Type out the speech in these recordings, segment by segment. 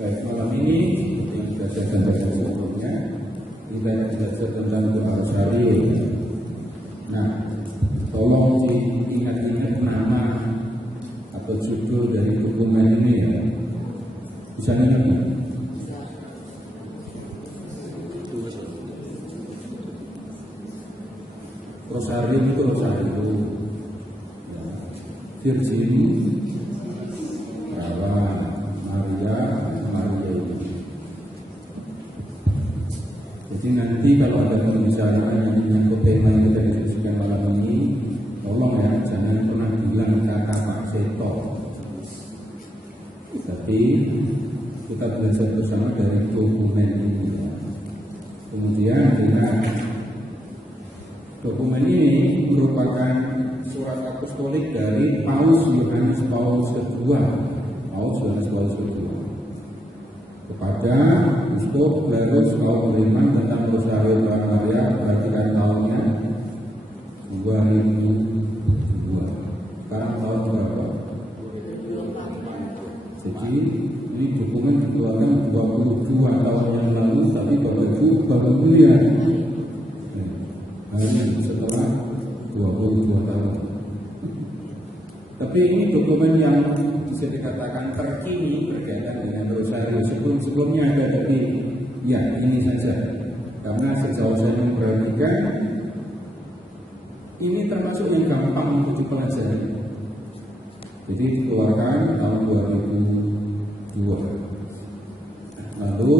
Baik, malam ini yang sudah saya sampaikan sebelumnya kita belajar tentang doa syariah. Nah, tolong diingat-ingat nama atau judul dari dokumen ini ya. Bisa ingat? Rosarium itu Rosarium, Virgin, Perawan, Maria. Jadi nanti kalau ada pembicaraan yang menyangkut tema yang kita diskusikan malam ini, tolong ya jangan pernah bilang kata Pak Seto. Tapi kita belajar bersama dari dokumen ini. Kemudian dokumen ini merupakan surat apostolik dari Paus Yohanes Paulus II, kepada Uskup Glarus Paul Beriman tentang Rosario Maria. Perhatikan tahunnya 2002. Sekarang tahun berapa? Jadi ini dokumen dikeluarkan 22 tahun yang lalu, tapi Bapak Ibu baru melihat hanya setelah 22 tahun. Tapi ini dokumen yang bisa dikatakan terkini berkaitan dengan Rosario. Sebelumnya ada, tapi ya ini saja. Karena sejauh saya memperhatikan, ini termasuk yang gampang untuk dipelajari. Jadi dikeluarkan tahun 2002. Lalu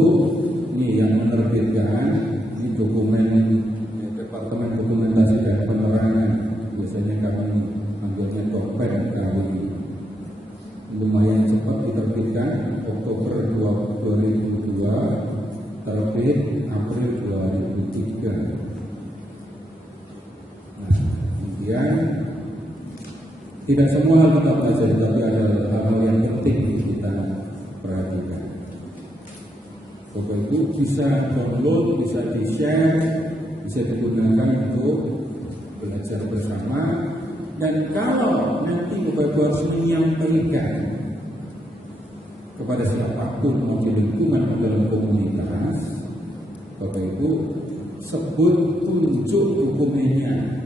ini yang menerbitkan ini dokumen Departemen Dokumentasi dan Penerangan, biasanya kami manggilnya Dokter kali. Lumayan cepat diterbitkan Oktober 2002, terbit April 2003. Nah, kemudian tidak semua hal kita pelajari, tapi ada hal yang penting kita perhatikan. Bapak Ibu bisa download, bisa di-share, bisa digunakan untuk belajar bersama. Dan kalau nanti Bapak Ibu harus menyampaikan kepada siapapun mau di lingkungan atau dalam komunitas, Bapak Ibu sebut, tunjuk dokumennya.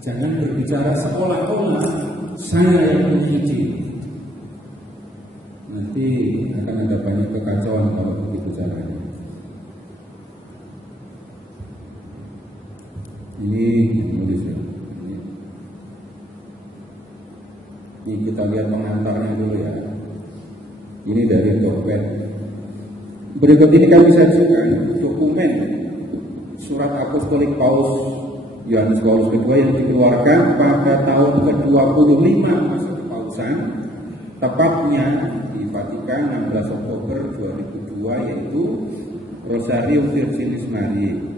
Jangan berbicara seolah-olah saya yang mencuci. Nanti akan ada banyak kekacauan kalau begitu caranya. Ini menulis ya. Ini kita lihat pengantarnya dulu ya. Ini dari dompet. Berikut ini kami sajikan dokumen surat apostolik Paus Yohanes Paulus II yang dikeluarkan pada tahun ke-25 masa kepausan, tepatnya di Vatikan 16 Oktober 2002, yaitu Rosario Virginis Mariae.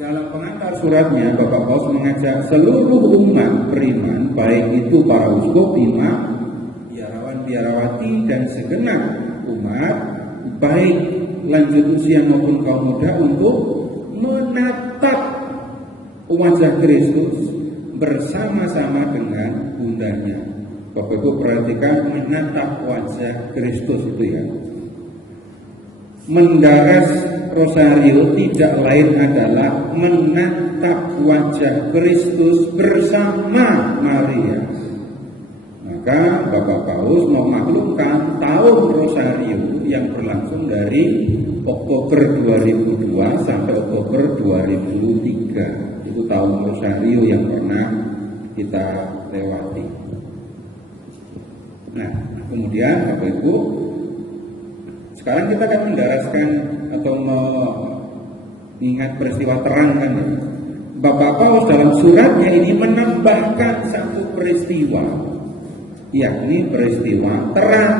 Dalam pengantar suratnya, Bapak Paus mengajak seluruh umat beriman, baik itu para uskup, imam, biarawan-biarawati, dan segenap umat, baik lanjut usia maupun kaum muda, untuk menatap wajah Kristus bersama-sama dengan bundanya. Bapak Ibu perhatikan, menatap wajah Kristus itu ya. Mendaras Rosario tidak lain adalah menatap wajah Kristus bersama Maria. Maka Bapak Paus memaklumkan tahun Rosario yang berlangsung dari Oktober 2002 sampai Oktober 2003. Itu tahun Rosario yang pernah kita lewati. Nah, kemudian Bapak Ibu, sekarang kita akan mendaraskan atau mengingat peristiwa terang kan ya. Bapak Paus dalam suratnya ini menambahkan satu peristiwa, yakni peristiwa terang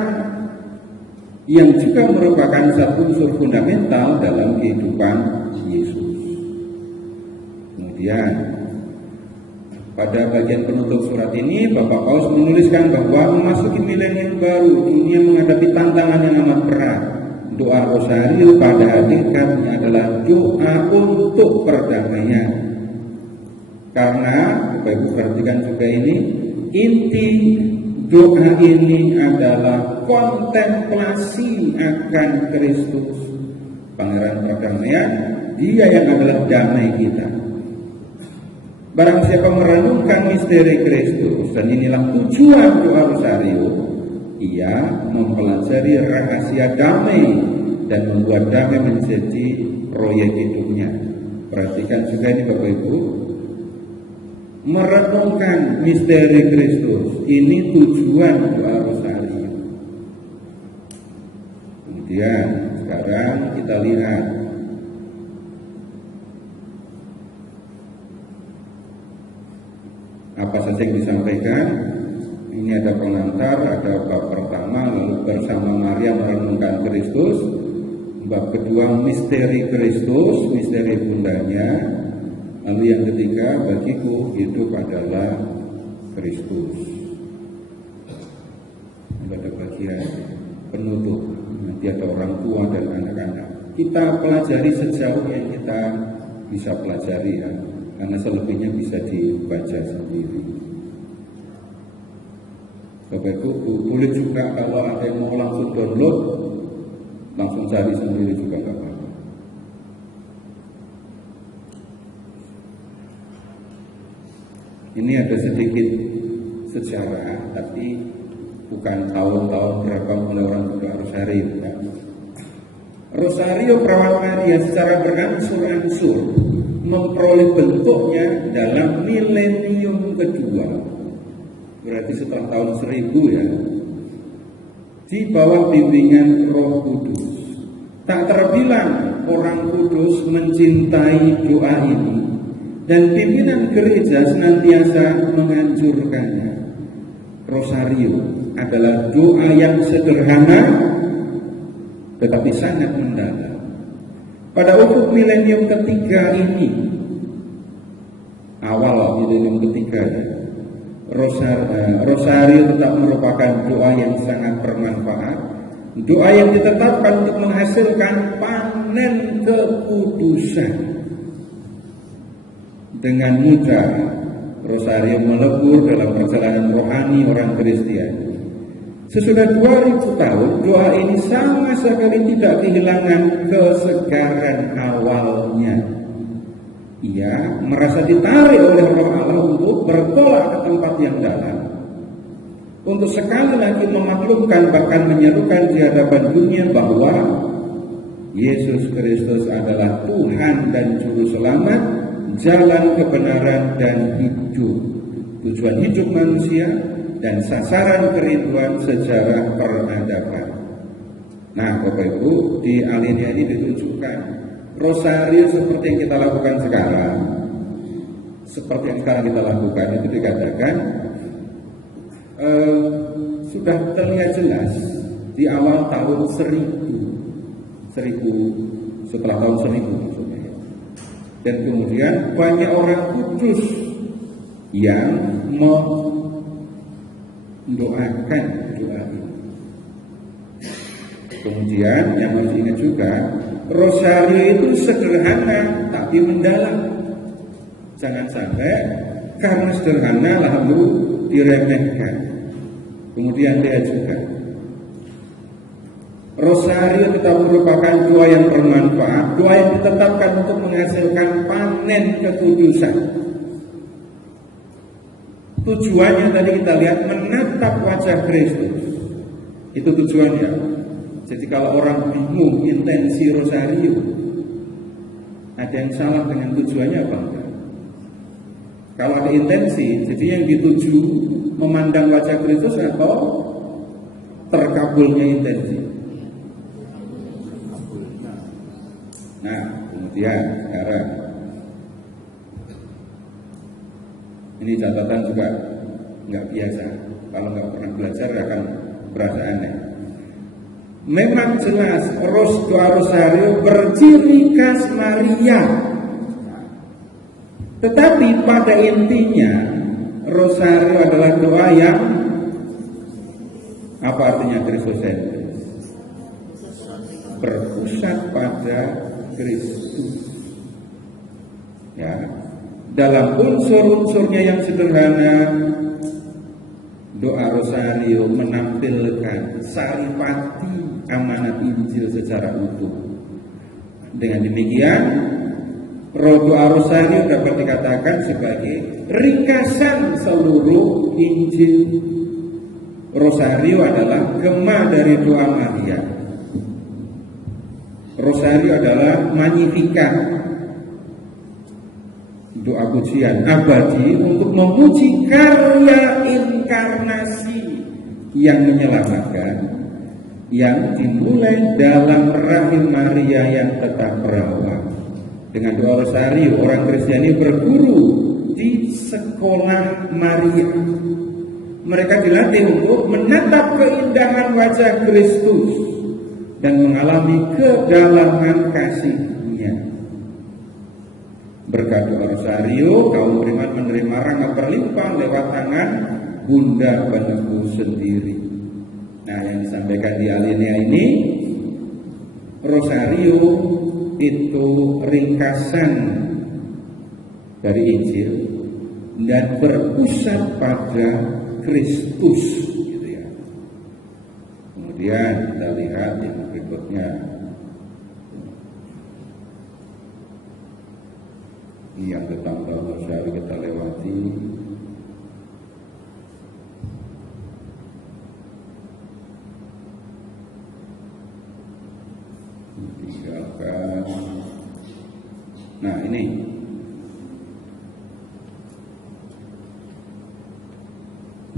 yang juga merupakan satu unsur fundamental dalam kehidupan Yesus. Kemudian pada bagian penutup surat ini, Bapak Paus menuliskan bahwa memasuki milenium baru, dunia menghadapi tantangan yang amat berat. Doa Rosario pada hakikatnya adalah doa untuk perdamaian. Karena Bapak Ibu perhatikan juga ini, inti Doa ini adalah kontemplasi akan Kristus, Pangeran Perdamaian, Dia yang adalah damai kita. Barang siapa merenungkan misteri Kristus, dan inilah tujuan doa rosario, ia mempelajari rahasia damai dan membuat damai menjadi proyek hidupnya. Perhatikan juga ini Bapak Ibu, merenungkan misteri Kristus, ini tujuan doa rosario. Kemudian sekarang kita lihat apa saja yang disampaikan. Ini ada pengantar, ada bab pertama, lalu bersama Maria merenungkan Kristus. Bab kedua, misteri Kristus, misteri bundanya. Lalu yang ketiga, bagiku hidup adalah Kristus. Ada bagian penutup, nanti ada orang tua dan anak-anak. Kita pelajari sejauh yang kita bisa pelajari ya, karena selebihnya bisa dibaca sendiri. Bapak Ibu, boleh juga kalau ada yang mau langsung download, langsung cari sendiri juga nggak apa-apa. Ini ada sedikit sejarah, tapi bukan tahun-tahun berapa mulai orang berdoa rosario. Ya. Rosario Perawat Maria secara berangsur-angsur memperoleh bentuknya dalam milenium kedua, berarti setelah tahun 1000 ya, di bawah bimbingan Roh Kudus. Tak terbilang orang kudus mencintai doa ini, dan pimpinan gereja senantiasa menganjurkannya. Rosario adalah doa yang sederhana tetapi sangat mendalam. Pada ufuk milenium ketiga ini, awal milenium ketiga ya, Rosario tetap merupakan doa yang sangat bermanfaat, doa yang ditetapkan untuk menghasilkan panen kekudusan. Dengan mudah Rosario melebur dalam perjalanan rohani orang Kristen. Sesudah 2000 tahun, doa ini sama sekali tidak kehilangan kesegaran awalnya. Ia merasa ditarik oleh Roh Allah untuk bertolak ke tempat yang dalam, untuk sekali lagi memaklumkan, bahkan menyerukan di hadapan dunia bahwa Yesus Kristus adalah Tuhan dan Juru Selamat, jalan kebenaran dan hidup, tujuan hidup manusia dan sasaran kerinduan sejarah peradaban. Nah, Bapak Ibu, di alinea ini ditunjukkan rosario seperti yang kita lakukan sekarang. Seperti yang sekarang kita lakukan itu dikatakan sudah terlihat jelas di awal tahun 1000 setelah tahun 1000 maksudnya. Dan kemudian banyak orang kudus yang mendoakan doa ini. Kemudian yang harus diingat juga, rosario itu sederhana tapi mendalam. Jangan sampai karena sederhana lalu diremehkan. Kemudian lihat juga, rosario tetap merupakan doa yang bermanfaat, doa yang ditetapkan untuk menghasilkan panen kekudusan. Tujuannya tadi kita lihat menatap wajah Kristus. Itu tujuannya. Jadi kalau orang bingung intensi rosario, ada yang salah dengan tujuannya apa enggak? Kalau ada intensi, jadi yang dituju memandang wajah Kristus atau terkabulnya intensi. Nah, kemudian sekarang ini catatan juga nggak biasa. Kalau nggak pernah belajar akan berasa aneh. Memang jelas doa rosario berciri khas Maria, tetapi pada intinya rosario adalah doa yang apa artinya Kristosentris? Berpusat pada Kristus. Ya, dalam unsur-unsurnya yang sederhana, doa rosario menampilkan saripati amanat Injil secara utuh. Dengan demikian, doa rosario dapat dikatakan sebagai ringkasan seluruh Injil. Rosario adalah gema dari doa Maria. Rosario adalah Magnificat, doa pujian abadi untuk memuji karya inkarnasi yang menyelamatkan, yang dimulai dalam rahim Maria yang tetap perawat. Dengan doa rosario, orang Kristiani berguru di sekolah Maria. Mereka dilatih untuk menatap keindahan wajah Kristus dan mengalami kedalaman kasih-Nya. Berkat doa rosario, kaum beriman menerima rahmat berlimpah lewat tangan Bunda Penebus sendiri. Nah, yang disampaikan di alinea ini, rosario itu ringkasan dari Injil dan berpusat pada Kristus, gitu ya. Kemudian kita lihat yang berikutnya, yang tentang rosario kita lewati. Tinggalkan. Nah, ini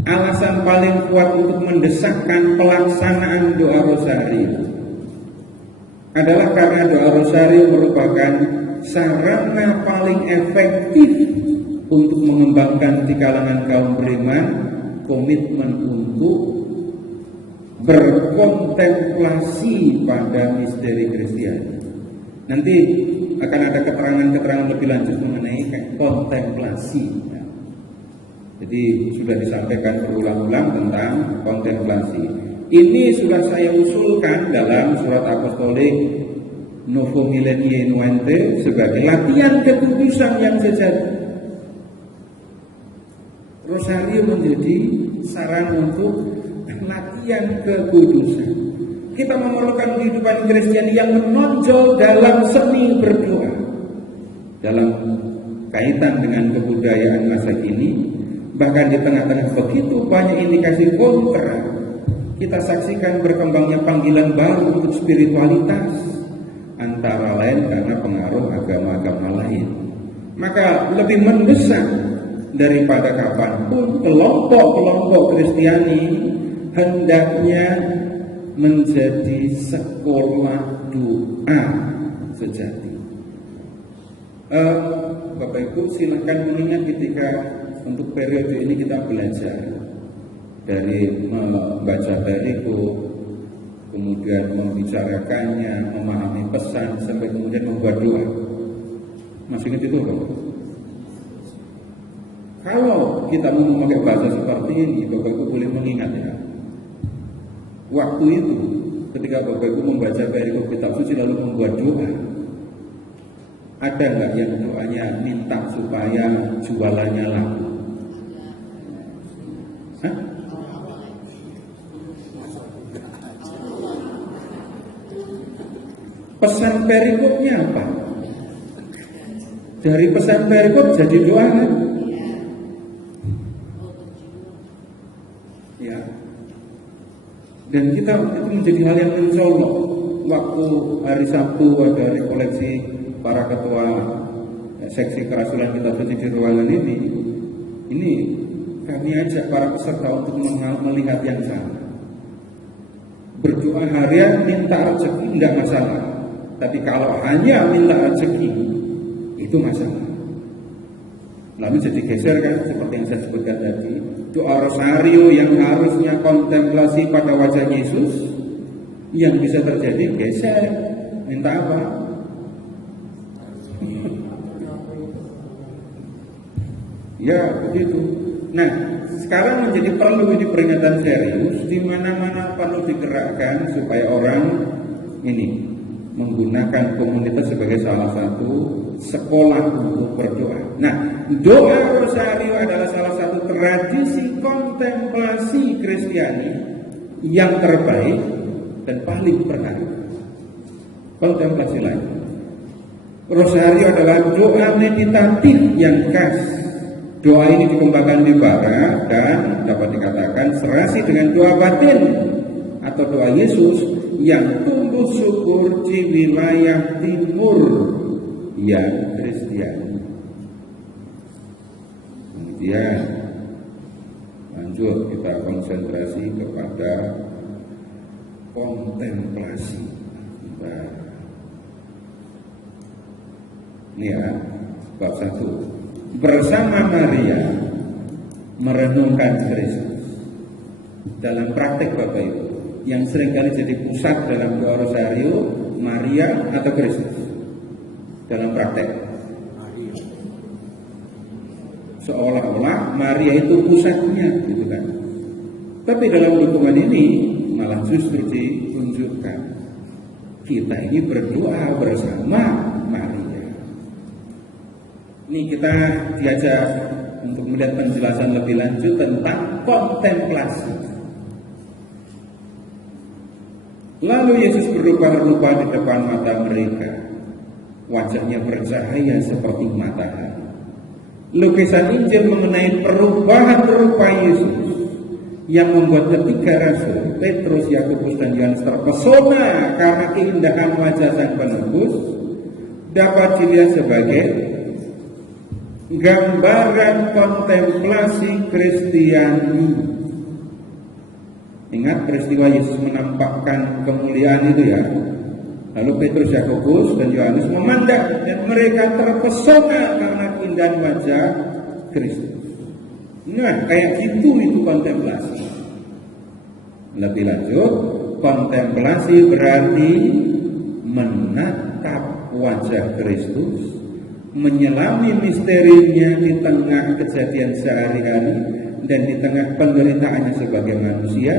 alasan paling kuat untuk mendesakkan pelaksanaan doa rosario adalah karena doa rosario merupakan sarana paling efektif untuk mengembangkan di kalangan kaum beriman komitmen untuk berkontemplasi pada misteri Kristiani. Nanti akan ada keterangan-keterangan lebih lanjut mengenai kontemplasi. Jadi sudah disampaikan berulang-ulang tentang kontemplasi. Ini sudah saya usulkan dalam surat apostolik Novo Millenium Nuente sebagai latihan kekudusan yang sejati. Rosario menjadi saran untuk latihan kekudusan. Kita memerlukan kehidupan Kristiani yang menonjol dalam seni berdoa. Dalam kaitan dengan kebudayaan masa kini, bahkan di tengah-tengah begitu banyak indikasi kontra, kita saksikan berkembangnya panggilan baru untuk spiritualitas, antara lain karena pengaruh agama-agama lain. Maka lebih mendesak daripada kapanpun kelompok-kelompok Kristiani hendaknya menjadi sekolah doa sejati. Bapak Ibu silakan mengingat ketika untuk periode ini kita belajar dari membaca perikop, kemudian membicarakannya, memahami pesan, sampai kemudian membuat doa. Masih ingat itu Bapak? Kalau kita mau memakai bahasa seperti ini, Bapak Ibu boleh mengingat ya. Waktu itu ketika Bapak Ibu membaca perikop kitab suci lalu membuat doa, ada nggak yang doanya minta supaya jualannya laku? Hah? Pesan perikopnya apa? Dari pesan perikop jadi doa kan? Ya. Dan kita itu menjadi hal yang mencolok. Waktu hari Sabtu ada rekoleksi para ketua seksi kerasulan kitab suci di ruangan ini kami ajak para peserta untuk melihat yang sama. Berdoa harian minta rezeki tidak masalah, tapi kalau hanya minta rezeki itu masalah. Lalu jadi geser kan, seperti yang saya sebutkan tadi, doa rosario yang harusnya kontemplasi pada wajah Yesus, yang bisa terjadi geser, minta apa? Ya begitu. Nah, sekarang menjadi perlu ini peringatan serius, di mana-mana perlu digerakkan supaya orang ini menggunakan komunitas sebagai salah satu sekolah untuk berdoa. Nah, doa rosario adalah salah satu tradisi kontemplasi Kristiani yang terbaik dan paling berharga. Kontemplasi lain. Rosario adalah doa meditatif yang khas. Doa ini dikembangkan di barat dan dapat dikatakan serasi dengan doa batin atau doa Yesus yang tumbuh subur di wilayah timur yang Kristiani. Kemudian lanjut kita konsentrasi kepada kontemplasi. Ini ya, bab 1. Bersama Maria merenungkan Kristus. Dalam praktek Bapak Ibu, yang seringkali jadi pusat dalam doa rosario, Maria atau Kristus? Dalam praktek seolah-olah Maria itu pusatnya, gitu kan? Tapi dalam dukungan ini malah justru ditunjukkan kita ini berdoa bersama Maria. Ini kita diajak untuk melihat penjelasan lebih lanjut tentang kontemplasi. Lalu Yesus berubah-ubah di depan mata mereka. Wajahnya bercahaya seperti matahari. Lukisan Injil mengenai perubahan rupa Yesus yang membuat ketiga rasul, Petrus, Yakobus, dan Yohanes terpesona karena keindahan wajah Sang Penebus, dapat dilihat sebagai gambaran kontemplasi Kristiani. Ingat peristiwa Yesus menampakkan kemuliaan itu ya. Lalu Petrus, Yakobus, dan Yohanes memandang dan mereka terpesona karena keindahan wajah Kristus. Nah, kayak gitu itu kontemplasi. Lebih lanjut, kontemplasi berarti menatap wajah Kristus, menyelami misterinya di tengah kejadian sehari-hari dan di tengah penderitaannya sebagai manusia,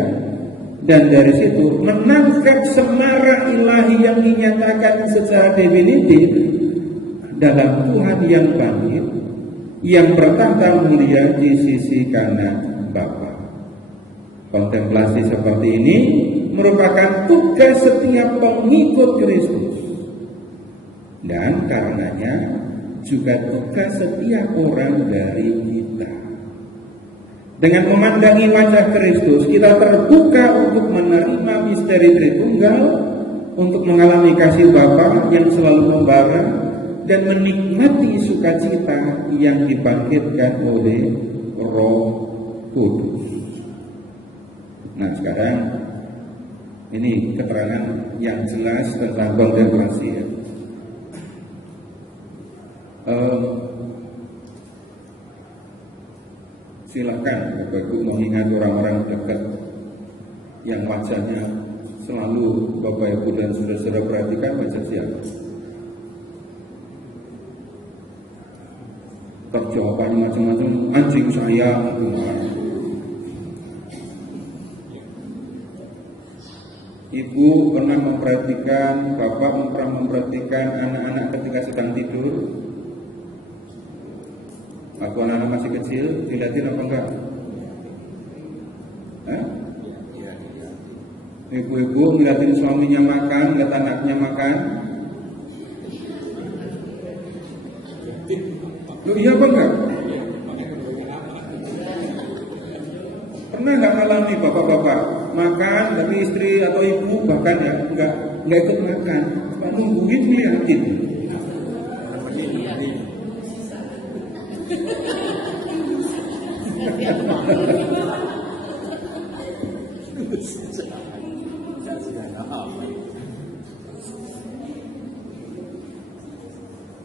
dan dari situ menangkap semara ilahi yang dinyatakan secara definitif dalam Tuhan yang bangkit, yang bertata mulia di sisi kanan Bapa. Kontemplasi seperti ini merupakan tugas setiap pengikut Kristus, dan karenanya juga tugas setiap orang dari kita. Dengan memandangi wajah Kristus, kita terbuka untuk menerima misteri Tritunggal, untuk mengalami kasih Bapa yang selalu membara, dan menikmati sukacita yang dibangkitkan oleh Roh Kudus. Nah, sekarang ini keterangan yang jelas tentang kontemplasi ya. Silakan Bapak Ibu mengingat orang-orang dekat yang wajahnya selalu Bapak Ibu dan saudara-saudara perhatikan wajah siapa? Terjawabannya macam-macam, anjing saya. Ibu pernah memperhatikan, Bapak pernah memperhatikan anak-anak ketika sedang tidur? Waktu anak-anak masih kecil, dilihatin apa enggak? Ibu-ibu ngeliatin suaminya makan, ngeliat anaknya makan. Loh, iya apa enggak? Pernah enggak ngalami bapak-bapak makan, tapi istri atau ibu bahkan ya enggak ikut makan, cuma nungguin ngeliatin.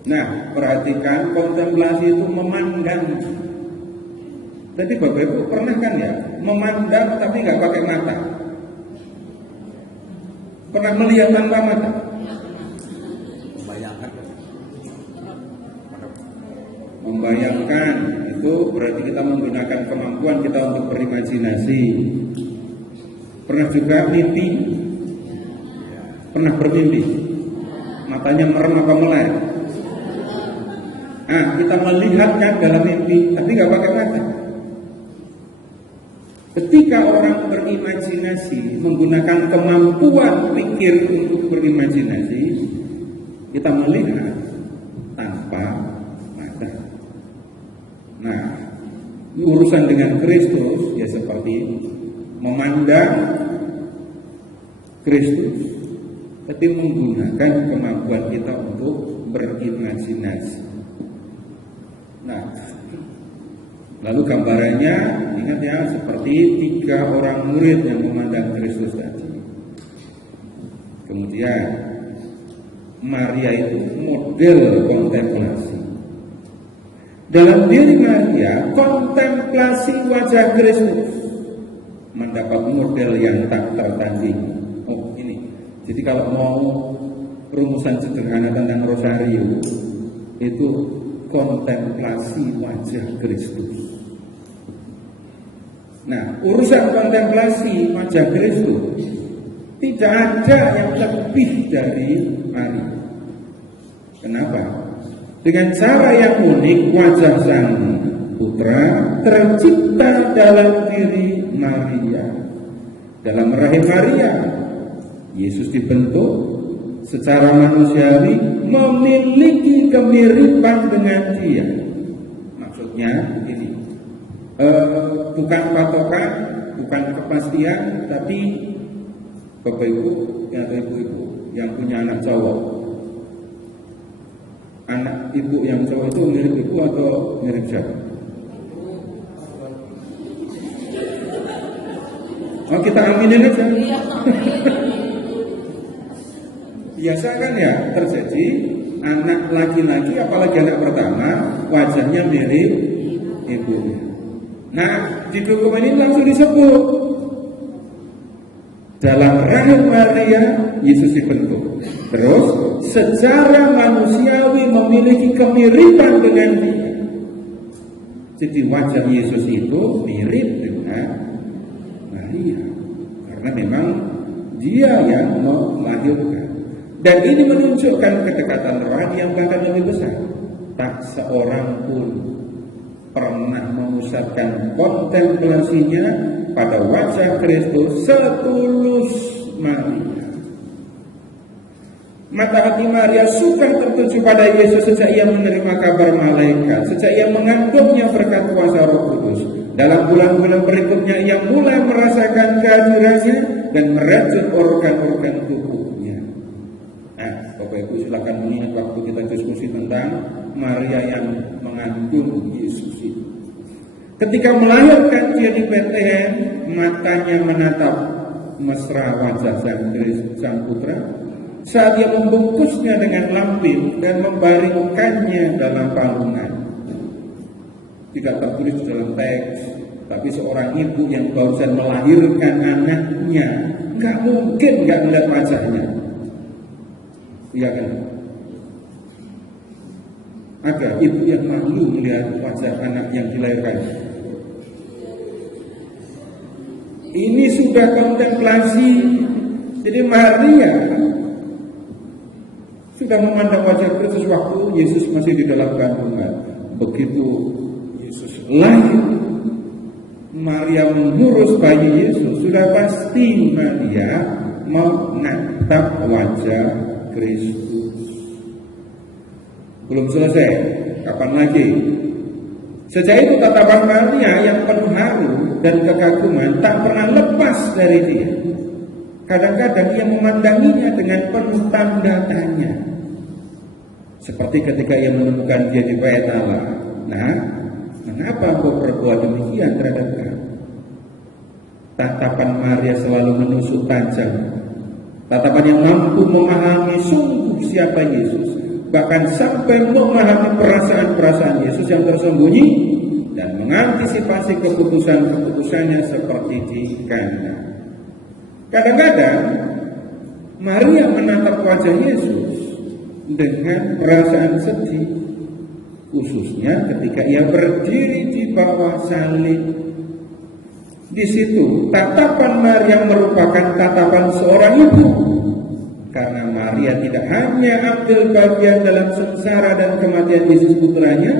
Nah, perhatikan kontemplasi itu memandang. Tadi Bapak Ibu pernah kan ya memandang tapi nggak pakai mata. Pernah melihat tanpa mata? Membayangkan itu berarti kita menggunakan kemampuan kita untuk berimajinasi. Pernah juga mimpi? Pernah bermimpi? Matanya merem apa melek? Kita melihatnya dalam mimpi, tapi nggak pakai mata. Ketika orang berimajinasi, menggunakan kemampuan pikir untuk berimajinasi, kita melihat tanpa mata. Nah, urusan dengan Kristus ya seperti memandang Kristus, tapi menggunakan kemampuan kita untuk berimajinasi. Nah, lalu gambarannya ingat ya, seperti 3 orang murid yang memandang Kristus tadi. Kemudian Maria itu model kontemplasi. Dalam diri Maria, kontemplasi wajah Kristus mendapat model yang tak tertandingi. Oh ini, jadi kalau mau rumusan sederhana tentang rosario, itu kontemplasi wajah Kristus. Nah, urusan kontemplasi wajah Kristus tidak ada yang lebih dari Maria. Kenapa? Dengan cara yang unik, wajah Sang Putra tercipta dalam diri Maria. Dalam rahim Maria, Yesus dibentuk secara manusiawi, memiliki kemiripan dengan Dia. Maksudnya ini bukan patokan, bukan kepastian, tapi Bapak Ibu atau Ibu-ibu yang punya anak cowok, anak ibu yang cowok itu mirip ibu atau mirip siapa? Oh, kita aminin aja. Biasa kan ya terjadi anak laki-laki, apalagi anak pertama, wajahnya mirip ibunya. Nah, di dokumen ini langsung disebut dalam rahim Maria Yesus dibentuk. Terus secara manusiawi memiliki kemiripan dengan Dia. Jadi wajah Yesus itu mirip dengan Maria, karena memang Dia yang melahirkan. Dan ini menunjukkan kedekatan rohani yang bahkan lebih besar. Tak seorang pun pernah memusatkan kontemplasinya pada wajah Kristus setulus Maria. Mata hati Maria suka tertuju pada Yesus sejak ia menerima kabar malaikat, sejak ia mengandungnya berkat kuasa Roh Kudus. Dalam bulan-bulan berikutnya ia mulai merasakan kehadirannya dan merajut organ-organ tubuhnya. Nah, Bapak Ibu silakan mengingat waktu kita diskusi tentang Maria yang mengandung Yesus itu. Ketika melahirkan Dia di Betlehem, matanya menatap mesra wajah Sang Putra. Saat Dia membungkusnya dengan lampin dan membaringkannya dalam palungan. Tidak tertulis dalam teks, tapi seorang ibu yang barusan melahirkan anaknya gak mungkin gak melihat wajahnya. Iya kan? Ada ibu yang malu melihat wajah anak yang dilahirkan. Ini sudah kontemplasi. Jadi Maria sudah memandang wajah Kristus waktu Yesus masih di dalam kandungan. Begitu Yesus lahir, Maria mengurus bayi Yesus, sudah pasti Maria menatap wajah Kristus. Belum selesai, kapan lagi? Sejak itu tatapan Maria yang penuh haru dan kekaguman tak pernah lepas dari Dia. Kadang-kadang ia memandanginya dengan penuh tanda tanya. Seperti ketika ia menemukan Dia di bait Allah. Nah, mengapa kau berbuat demikian terhadap kami? Tatapan Maria selalu menusuk tajam. Tatapan yang mampu memahami sungguh siapa Yesus, bahkan sampai memahami perasaan-perasaan Yesus yang tersembunyi dan mengantisipasi keputusan-keputusannya seperti di Kana. Kadang-kadang Maria menatap wajah Yesus dengan perasaan sedih, khususnya ketika ia berdiri di bawah salib. Di situ tatapan Maria merupakan tatapan seorang ibu Karena Maria tidak hanya ambil bagian dalam sengsara dan kematian Yesus putranya,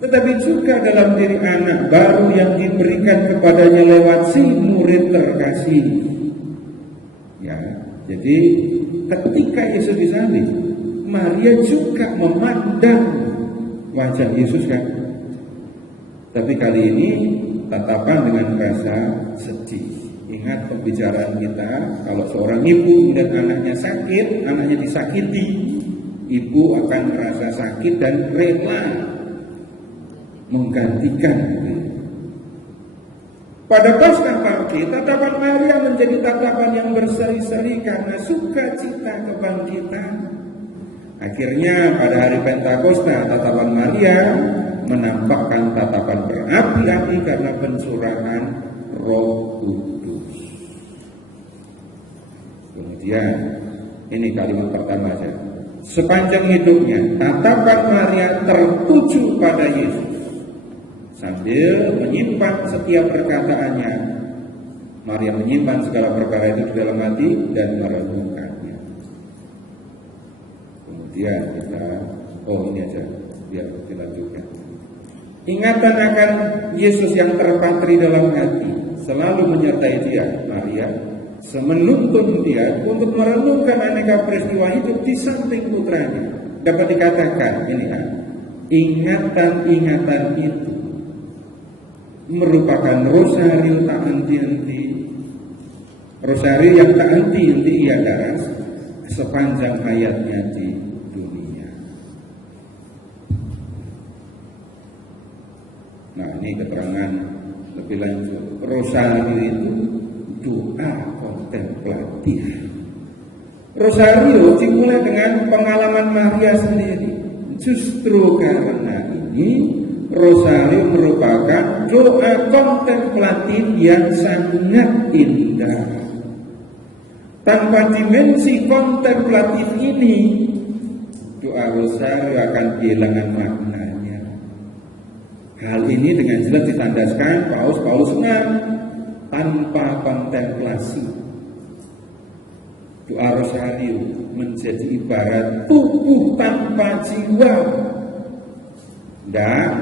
tetapi juga dalam diri anak baru yang diberikan kepadanya lewat si murid terkasih. Ya, jadi ketika Yesus disalib, Maria juga memandang wajah Yesus kan. Tapi kali ini tatapan dengan rasa sedih. Ingat pembicaraan kita, kalau seorang ibu melihat anaknya sakit, anaknya disakiti, ibu akan merasa sakit dan rela menggantikan. Pada Paskah pagi, tatapan Maria menjadi tatapan yang berseri-seri karena sukacita kebangkitan. Akhirnya pada hari Pentakosta, tatapan Maria menampakkan tatapan berapi-api karena pencurahan Roh Kudus. Kemudian ini kalimat pertama saja. Sepanjang hidupnya tatapan Maria tertuju pada Yesus sambil menyimpan setiap perkataannya. Maria menyimpan segala perkara itu di dalam hati dan merenungkannya. Kemudian kita ini aja biar dilanjutkan. Ingatan akan Yesus yang terpatri dalam hati selalu menyertai dia, Maria, semenuntun dia untuk merenungkan aneka peristiwa hidup di samping putranya. Dapat dikatakan ini kan, ingatan-ingatan itu merupakan rosario tak henti-henti. Rosario yang tak henti-henti ia garas sepanjang hayatnya di dunia. Nah, ini keterangan lebih lanjut. Rosario itu doa kontemplatif. Rosario dimulai dengan pengalaman Maria sendiri. Justru karena ini Rosario merupakan doa kontemplatif yang sangat indah. Tanpa dimensi kontemplatif ini, doa Rosario akan kehilangan maknanya. Hal ini dengan jelas ditandaskan Paus VI. Tanpa kontemplasi, doa Rosario menjadi ibarat tubuh tanpa jiwa. Dan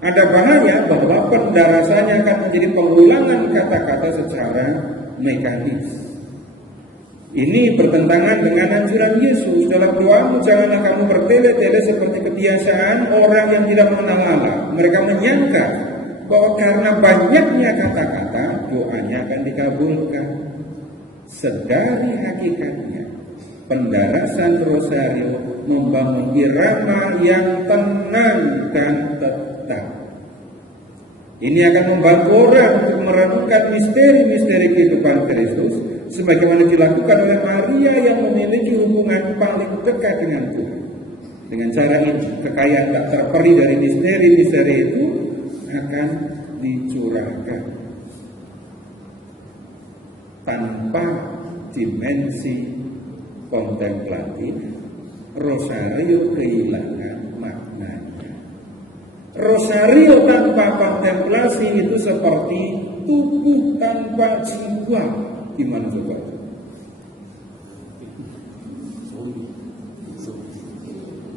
ada bahaya bahwa pendarasannya akan menjadi pengulangan kata-kata secara mekanis. Ini bertentangan dengan anjuran Yesus dalam doamu, janganlah kamu bertele-tele seperti kebiasaan orang yang tidak mengenal Allah. Mereka menyangka bahwa karena banyaknya kata-kata doanya akan dikabulkan. Sedari hakikatnya pendarasan Rosario membangun irama yang tenang dan tetap. Ini akan membantu orang untuk merenungkan misteri-misteri kehidupan Kristus sebagaimana dilakukan oleh Maria yang memiliki hubungan paling dekat dengan Tuhan. Dengan cara ini, kekayaan tak terperi dari misteri-misteri itu akan dicurahkan. Tanpa dimensi kontemplatif, Rosario kehilangan maknanya. Rosario tanpa kontemplasi itu seperti tubuh tanpa jiwa. Gimana coba?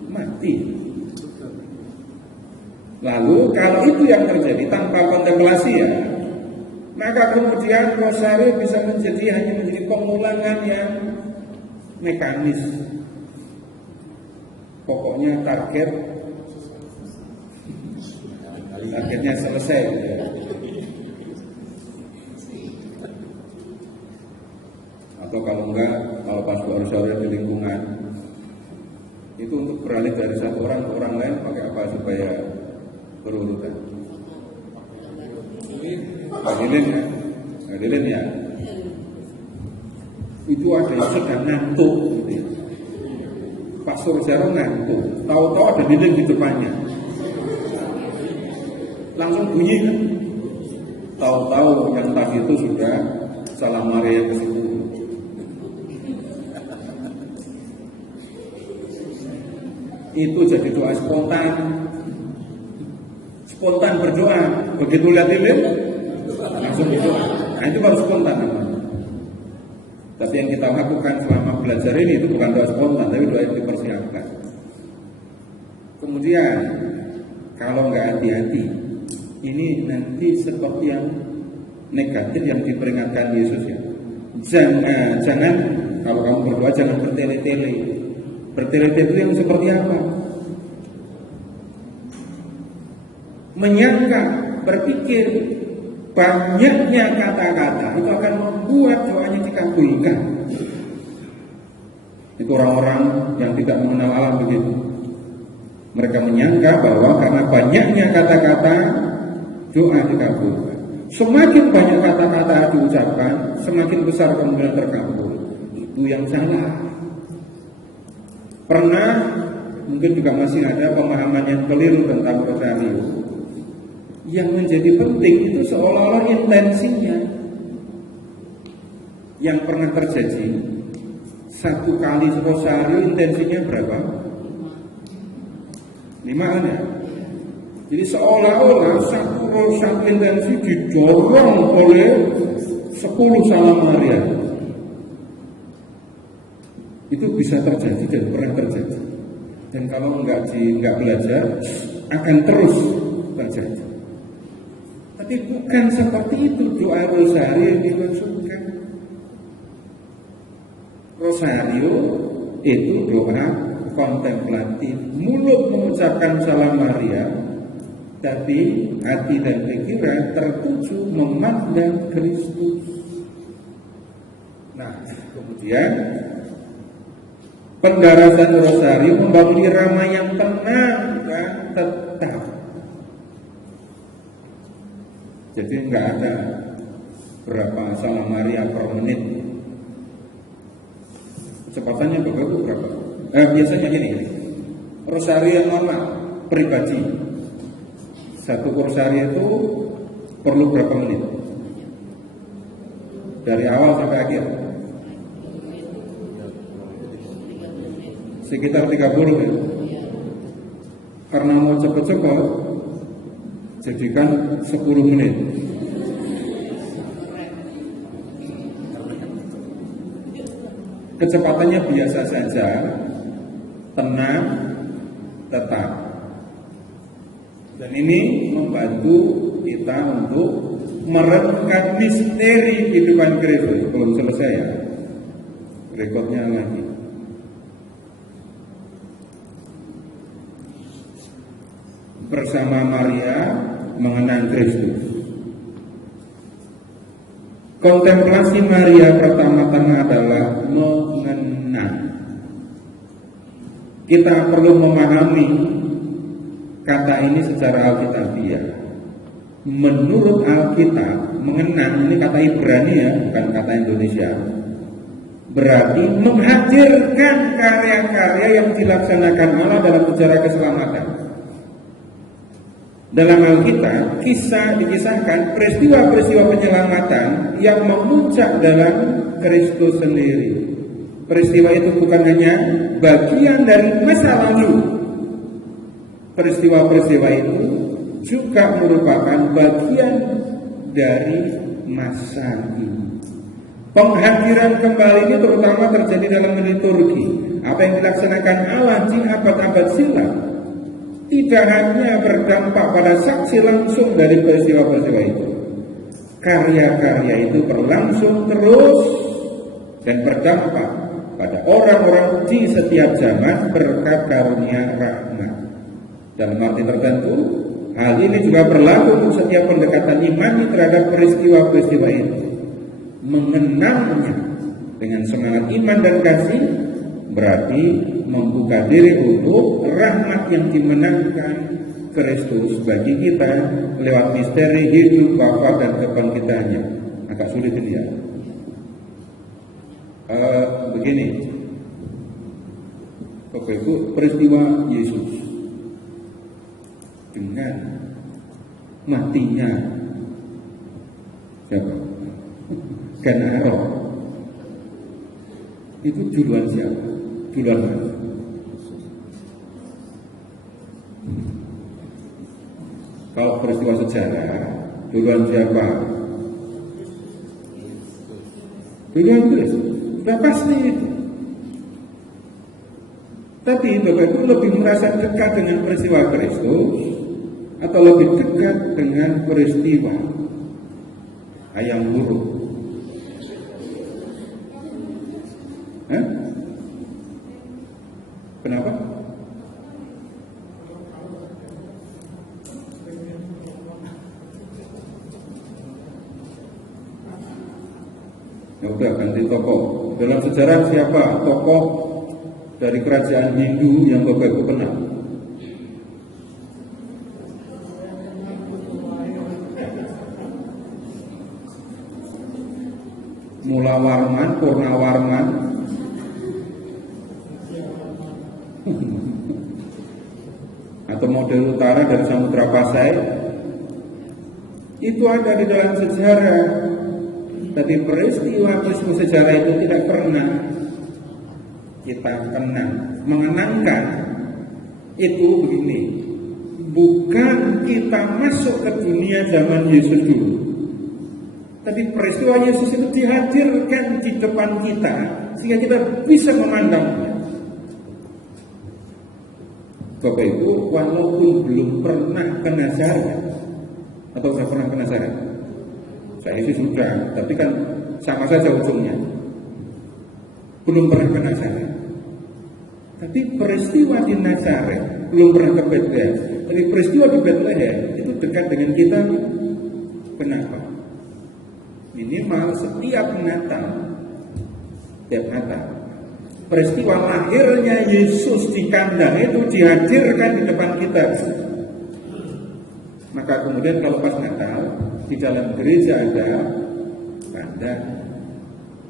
Mati. Lalu kalau itu yang terjadi tanpa kontemplasi ya, maka kemudian Rosario bisa hanya menjadi pengulangan yang mekanis. Pokoknya targetnya selesai. Atau kalau enggak, kalau pas Rosario di lingkungan itu untuk beralih dari satu orang ke orang lain pakai apa supaya berurutan? Hadirin ya. Itu ada yang sedang ngantuk gitu ya. Pak Rosario ngantuk, tahu-tahu ada lilin di depannya, langsung bunyi kan? Tahu-tahu yang tadi itu sudah salah Maria ke situ. Itu jadi doa spontan berdoa. Begitu lihat lilin langsung berdoa. Nah itu baru spontan namanya. Tapi yang kita lakukan selama belajar ini itu bukan doa spontan, tapi doa yang dipersiapkan. Kemudian kalau nggak hati-hati, ini nanti seperti yang negatif yang diperingatkan Yesus ya. Jangan kalau kamu berdoa jangan bertele-tele. Bertele-tele itu yang seperti apa? Menyangka, berpikir banyaknya kata-kata itu akan membuat doanya dikabulkan. Itu orang-orang yang tidak mengenal Allah begitu. Mereka menyangka bahwa karena banyaknya kata-kata doa dikabulkan. Semakin banyak kata-kata diucapkan, semakin besar kemungkinan terkabul. Itu yang salah. Pernah, mungkin juga masih ada pemahaman yang keliru tentang rosario. Yang menjadi penting itu seolah-olah intensinya. Yang pernah terjadi, satu kali rosario intensinya berapa? 5 ya. Jadi seolah-olah satu intensi didorong oleh 10 salam Maria. Itu bisa terjadi dan pernah terjadi. Dan kalau nggak belajar akan terus terjadi. Tapi bukan seperti itu doa rosario yang dimaksudkan. Rosario itu doa kontemplatif, mulut mengucapkan salam Maria, tapi hati dan pikiran tertuju memandang Kristus. Nah, kemudian pendarasan rosario membangun irama yang tenang dan tetap. Jadi nggak ada berapa salam Maria per menit. Kecepatannya berapa? Biasanya gini, rosario yang normal pribadi, satu rosario itu perlu berapa menit? Dari awal sampai akhir sekitar 30 menit. Karena mau cepat-cepat jadikan 10 menit. Kecepatannya biasa saja, tenang, tetap. Dan ini membantu kita untuk merenungkan misteri kehidupan Kristus. Belum selesai ya, rekodnya lagi. Bersama Maria mengenang Kristus. Kontemplasi Maria pertama-tama adalah mengenang. Kita perlu memahami kata ini secara alkitabiah. Menurut Alkitab, mengenang ini kata Ibrani ya, bukan kata Indonesia. Berarti menghadirkan karya-karya yang dilaksanakan Allah dalam sejarah keselamatan. Dalam Alkitab, dikisahkan peristiwa-peristiwa penyelamatan yang memuncak dalam Kristus sendiri. Peristiwa itu bukan hanya bagian dari masa lalu. Peristiwa-peristiwa itu juga merupakan bagian dari masa ini. Penghadiran kembali ini terutama terjadi dalam liturgi. Apa yang dilaksanakan Allah di abad-abad silam tidak hanya berdampak pada saksi langsung dari peristiwa-peristiwa itu. Karya-karya itu berlangsung terus dan berdampak pada orang-orang di setiap zaman berkat karunia rahmat. Dalam arti tertentu, hal ini juga berlaku untuk setiap pendekatan imani terhadap peristiwa-peristiwa itu. Mengenangnya dengan semangat iman dan kasih berarti membuka diri untuk rahmat yang dimenangkan Kristus bagi kita lewat misteri hidup, wafat, dan kebangkitannya. Agak sulit ini ya. Begini, Bapak Ibu, peristiwa Yesus dengan matinya siapa? Genaro itu duluan siapa? Duluan mana? Kalau peristiwa sejarah, duluan siapa? Duluan Kristus. Sudah pasti itu. Tapi Bapak Ibu lebih merasa dekat dengan peristiwa Kristus atau lebih dekat dengan peristiwa ayam buruk? Kenapa? Ya udah, ganti tokoh. Dalam sejarah siapa tokoh dari kerajaan Hindu yang Bapak Ibu kenal? Mulawarman, Purnawarman, atau model utara dari Samudra Pasai, itu ada di dalam sejarah. Tapi peristiwa sejarah itu tidak pernah kita kenang. Mengenangkan itu begini, bukan kita masuk ke dunia zaman Yesus dulu, tapi peristiwa Yesus itu dihadirkan di depan kita sehingga kita bisa memandangnya. Bapak Ibu, walaupun belum pernah ke Nazaret, atau saya pernah ke Nazaret? Saya sih sudah, tapi kan sama saja ujungnya. Belum pernah ke Nazaret. Tapi peristiwa di Nazaret, belum pernah ke Bethlehem. Tapi peristiwa di Bethlehem itu dekat dengan kita. Kenapa? Minimal setiap Natal, peristiwa lahirnya Yesus di kandang itu dihadirkan di depan kita. Maka kemudian kalau pas Natal, di dalam gereja ada kandang,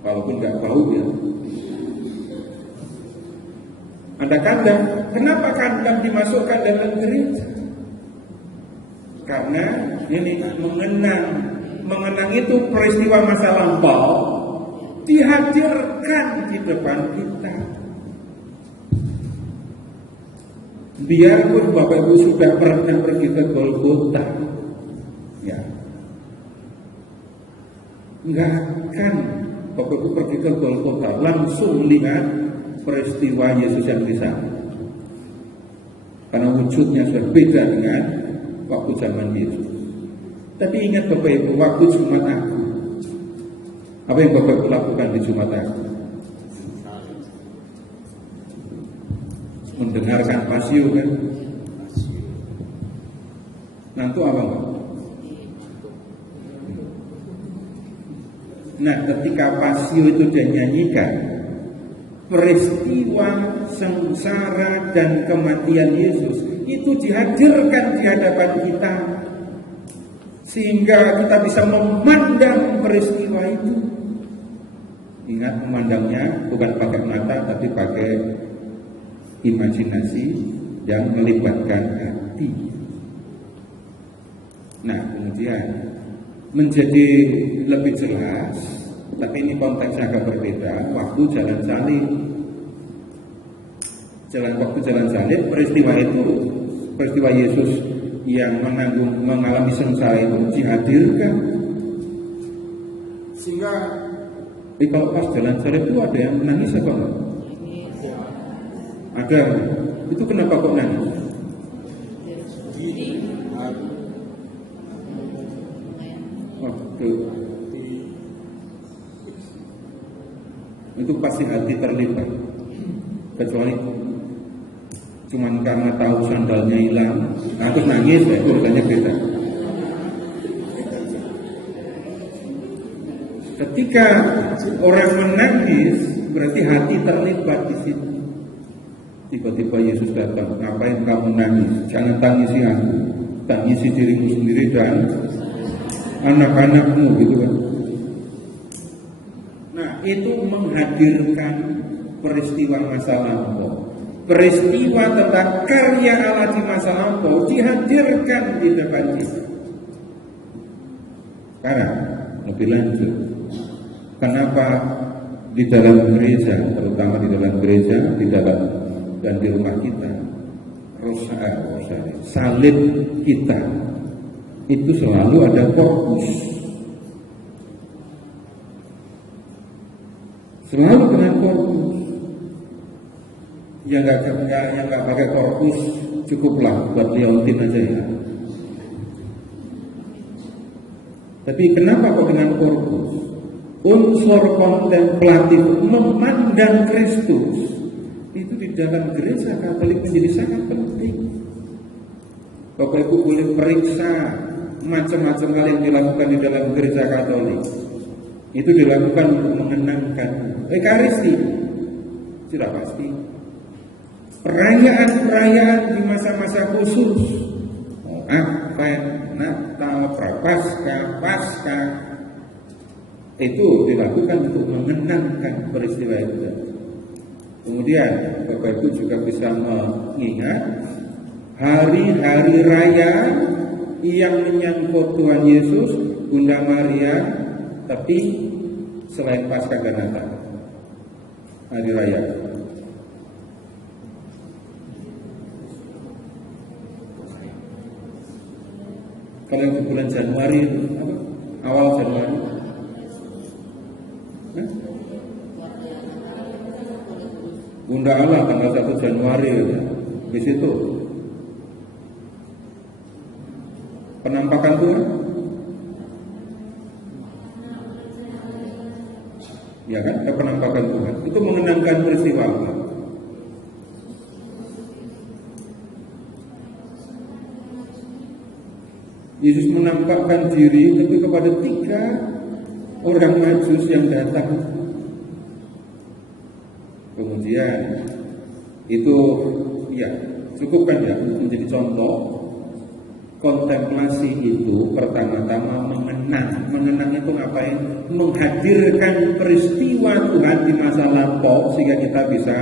walaupun nggak bau ya. Ada kandang. Kenapa kandang dimasukkan dalam gereja? Karena ini mengenang itu peristiwa masa lampau dihadirkan di depan kita. Biarpun Bapak Ibu sudah pernah pergi ke Golgota, ya, nggak akan Bapak Ibu pergi ke Golgota langsung lihat peristiwa Yesus yang di sana, karena wujudnya sudah beda dengan waktu zaman Yesus. Tapi ingat Bapak Ibu, waktu Jumat Agung, apa yang Bapak Ibu lakukan di Jumat Agung? Mendengarkan pasio kan? Nanti apa Pak? Nah, ketika pasio itu dinyanyikan, peristiwa sengsara dan kematian Yesus itu dihadirkan di hadapan kita, sehingga kita bisa memandang peristiwa itu. Ingat, memandangnya bukan pakai mata, tapi pakai imajinasi yang melibatkan hati. Nah, kemudian menjadi lebih jelas, tapi ini konteksnya agak berbeda. Waktu jalan salib, waktu jalan salib, peristiwa itu, peristiwa Yesus yang mengalami sengsara itu dihadirkan. Sehingga kalau pas jalan salib itu ada yang menangis apa enggak? Ada. Itu kenapa kok nangis? Itu pasti hati terlibat. Kecuali cuman karena tahu sandalnya hilang, aku nangis, itu urusannya beda. Ketika orang menangis, berarti hati terlibat di situ. Tiba-tiba Yesus datang, ngapain kamu nangis? Jangan tangisi aku, tangisi dirimu sendiri dan anak-anakmu, gitu kan. Nah, itu menghadirkan peristiwa masa lampau. Peristiwa tentang karya Allah di masa lampau dihadirkan di depan kita. Sekarang lebih lanjut, kenapa di dalam gereja, terutama di dalam gereja, di dalam dan di rumah kita, salib kita itu selalu ada fokus, selalu yang nggak pakai korpus cukuplah buat liontin aja ya. Tapi kenapa kok dengan korpus? Unsur kontemplatif memandang Kristus itu di dalam gereja Katolik menjadi sangat penting. Bapak Ibu boleh periksa macam-macam hal yang dilakukan di dalam gereja Katolik. Itu dilakukan untuk mengenangkan Ekaristi, sudah pasti. Perayaan-perayaan di masa-masa khusus, Advent, Natal, Prapaskah, Paskah, itu dilakukan untuk mengenangkan peristiwa itu. Kemudian Bapak Ibu juga bisa mengingat hari-hari raya yang menyangkut Tuhan Yesus, Bunda Maria, tapi selain Paskah dan Natal, hari raya. Kalau yang di bulan Januari, awal Januari, Bunda Allah tanggal 1 Januari, di situ penampakan Tuhan, ya kan? Penampakan Tuhan itu mengenangkan peristiwa apa? Yesus menampakkan diri tapi kepada 3 orang Majus yang datang. Kemudian itu ya cukup kan ya menjadi contoh. Kontemplasi itu pertama-tama mengenang itu ngapain? Menghadirkan peristiwa Tuhan di masa lampau sehingga kita bisa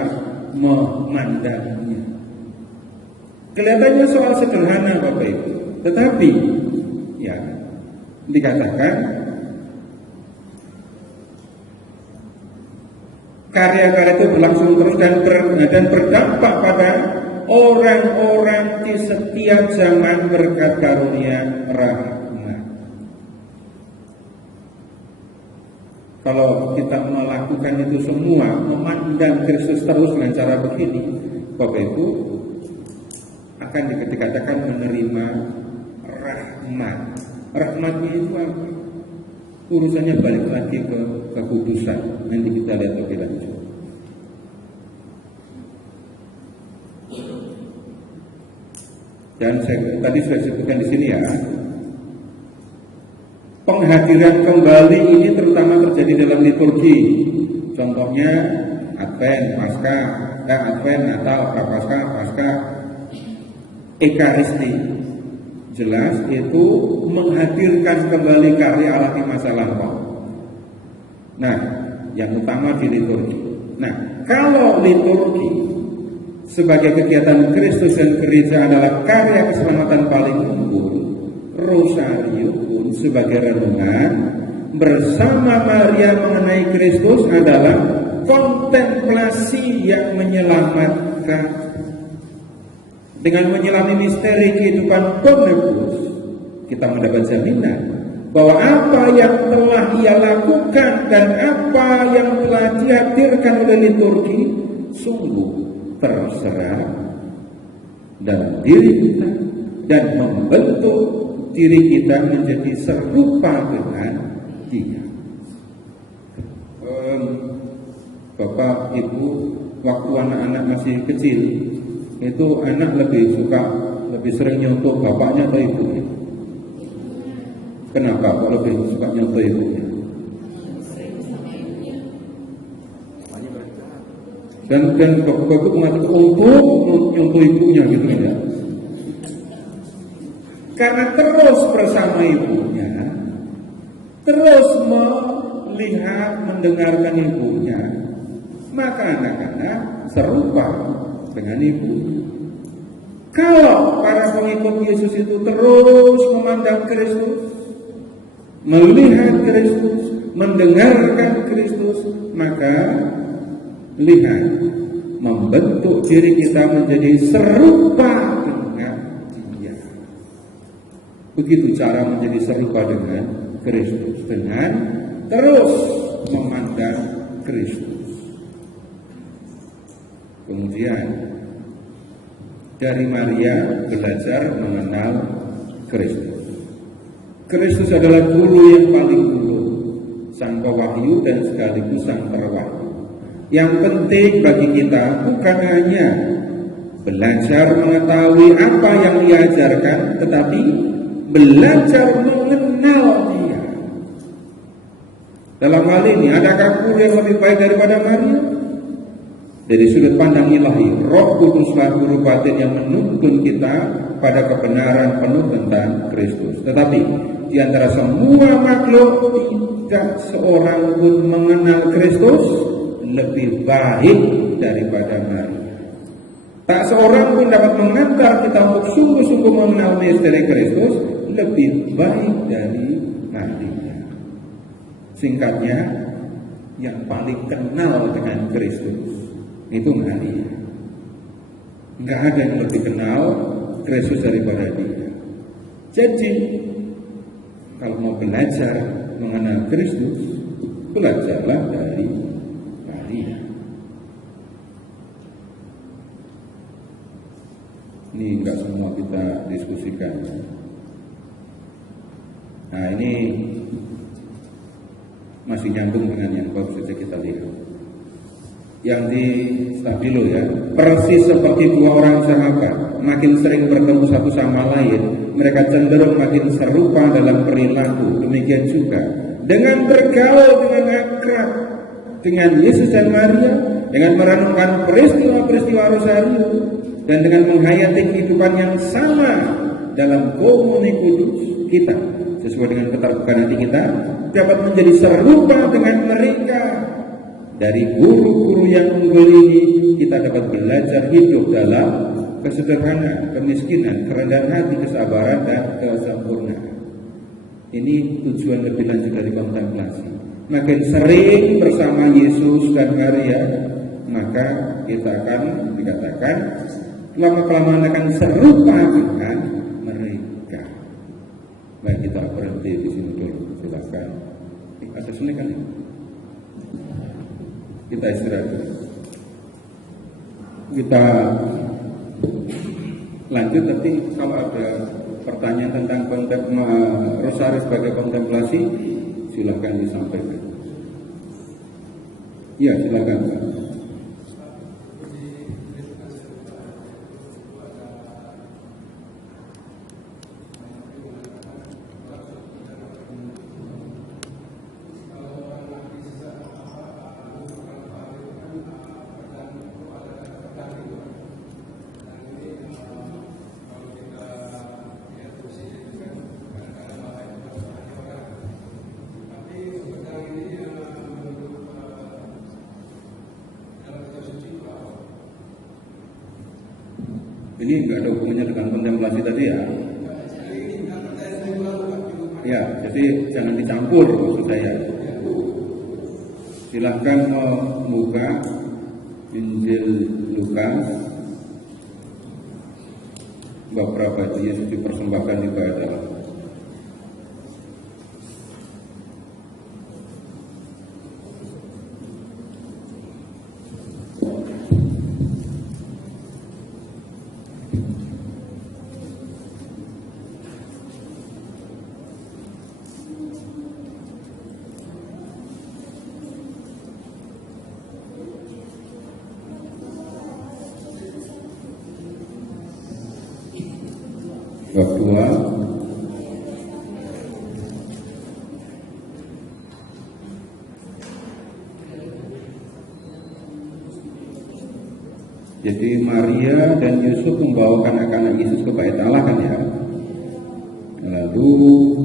memandangnya. Kelihatannya soal sederhana Bapak Ibu, tetapi ya dikatakan karya-karya itu berlangsung terus dan berdampak pada orang-orang di setiap zaman berkat karunia rahmat. Kalau kita melakukan itu semua, memandang Kristus terus dengan cara begini, Bapak Ibu akan dikatakan menerima rahmat. Rahmatnya itu apa? Urusannya balik lagi ke kekudusan. Nanti kita lihat lebih lanjut. Dan tadi sudah disebutkan di sini ya, penghadiran kembali ini terutama terjadi dalam liturgi. Contohnya Advent, Paskah, Advent, Natal, Prapaskah, Paskah, Ekaristi. Jelas itu menghadirkan kembali karya Allah di masa lampau. Nah, yang utama di liturgi. Nah, kalau liturgi sebagai kegiatan Kristus dan gereja adalah karya keselamatan paling unggul, Rosario pun sebagai renungan bersama Maria mengenai Kristus adalah kontemplasi yang menyelamatkan. Dengan menyelami misteri kehidupan Bonebus, kita mendapat jaminan bahwa apa yang telah ia lakukan dan apa yang telah dihadirkan oleh liturgi sungguh terserah dalam diri kita dan membentuk diri kita menjadi serupa dengan Dia. Bapak Ibu, waktu anak-anak masih kecil, itu anak lebih sering nyontoh bapaknya atau ibunya? Kenapa kok lebih suka nyontoh ibunya? Dan bapak mengatakan untuk nyontoh ibunya gitu ya. Karena terus bersama ibunya, terus melihat, mendengarkan ibunya, maka anak-anak serupa dengan ibu. Kalau para pengikut Yesus itu terus memandang Kristus, melihat Kristus, mendengarkan Kristus, maka lihat, membentuk diri kita menjadi serupa dengan Dia. Begitu cara menjadi serupa dengan Kristus, dengan terus memandang Kristus. Kemudian dari Maria belajar mengenal Kristus. Kristus adalah guru yang paling dulu, sang pewahyu dan sekaligus sang perwahyu. Yang penting bagi kita bukan hanya belajar mengetahui apa yang diajarkan, tetapi belajar mengenal dia. Dalam hal ini, adakah guru yang lebih baik daripada Maria? Dari sudut pandang ilahi, Roh Kuduslah guru batin yang menuntun kita pada kebenaran penuh tentang Kristus. Tetapi di antara semua makhluk, tidak seorang pun mengenal Kristus lebih baik daripada Maria. Tak seorang pun dapat mengantar kita untuk sungguh-sungguh mengenal misteri Kristus lebih baik dari Maria. Singkatnya, yang paling kenal dengan Kristus itu Maria. Enggak ada yang lebih kenal Kristus daripada dia. Jadi kalau mau belajar mengenal Kristus, belajarlah dari Maria. Ini enggak semua kita diskusikan. Nah, ini masih nyambung dengan yang baru saja kita lihat. Yang di stabilo ya, persis seperti dua orang sahabat, makin sering bertemu satu sama lain, mereka cenderung makin serupa dalam perilaku. Demikian juga dengan bergaul dengan akrab dengan Yesus dan Maria, dengan merenungkan peristiwa-peristiwa rosario, dan dengan menghayati kehidupan yang sama dalam komuni kudus, kita sesuai dengan keterbukaan hati kita dapat menjadi serupa dengan mereka. Dari guru-guru yang unggul ini kita dapat belajar hidup dalam kesederhanaan, kemiskinan, kerendahan hati, kesabaran, dan kesempurnaan. Ini tujuan lebih lanjut dari kontemplasi. Makin sering bersama Yesus dan Maria, maka kita akan dikatakan lama-kelamaan akan serupa dengan mereka. Baik, kita berhenti di sini dulu. Silakan. Ada sini kan? Kita istirahat. Kita lanjut, tapi kalau ada pertanyaan tentang Rosario sebagai kontemplasi, silakan disampaikan. Ya, silakan. Ini enggak ada hubungannya dengan kontemplasi tadi ya. Ya, jadi jangan dicampur maksud saya. Silahkan membuka Injil Lukas bab berapa itu Yesus dipersembahkan di ibadah. Bab 2. Jadi Maria dan Yusuf membawakan anak-anak Yesus ke bait Allah kan ya. Lalu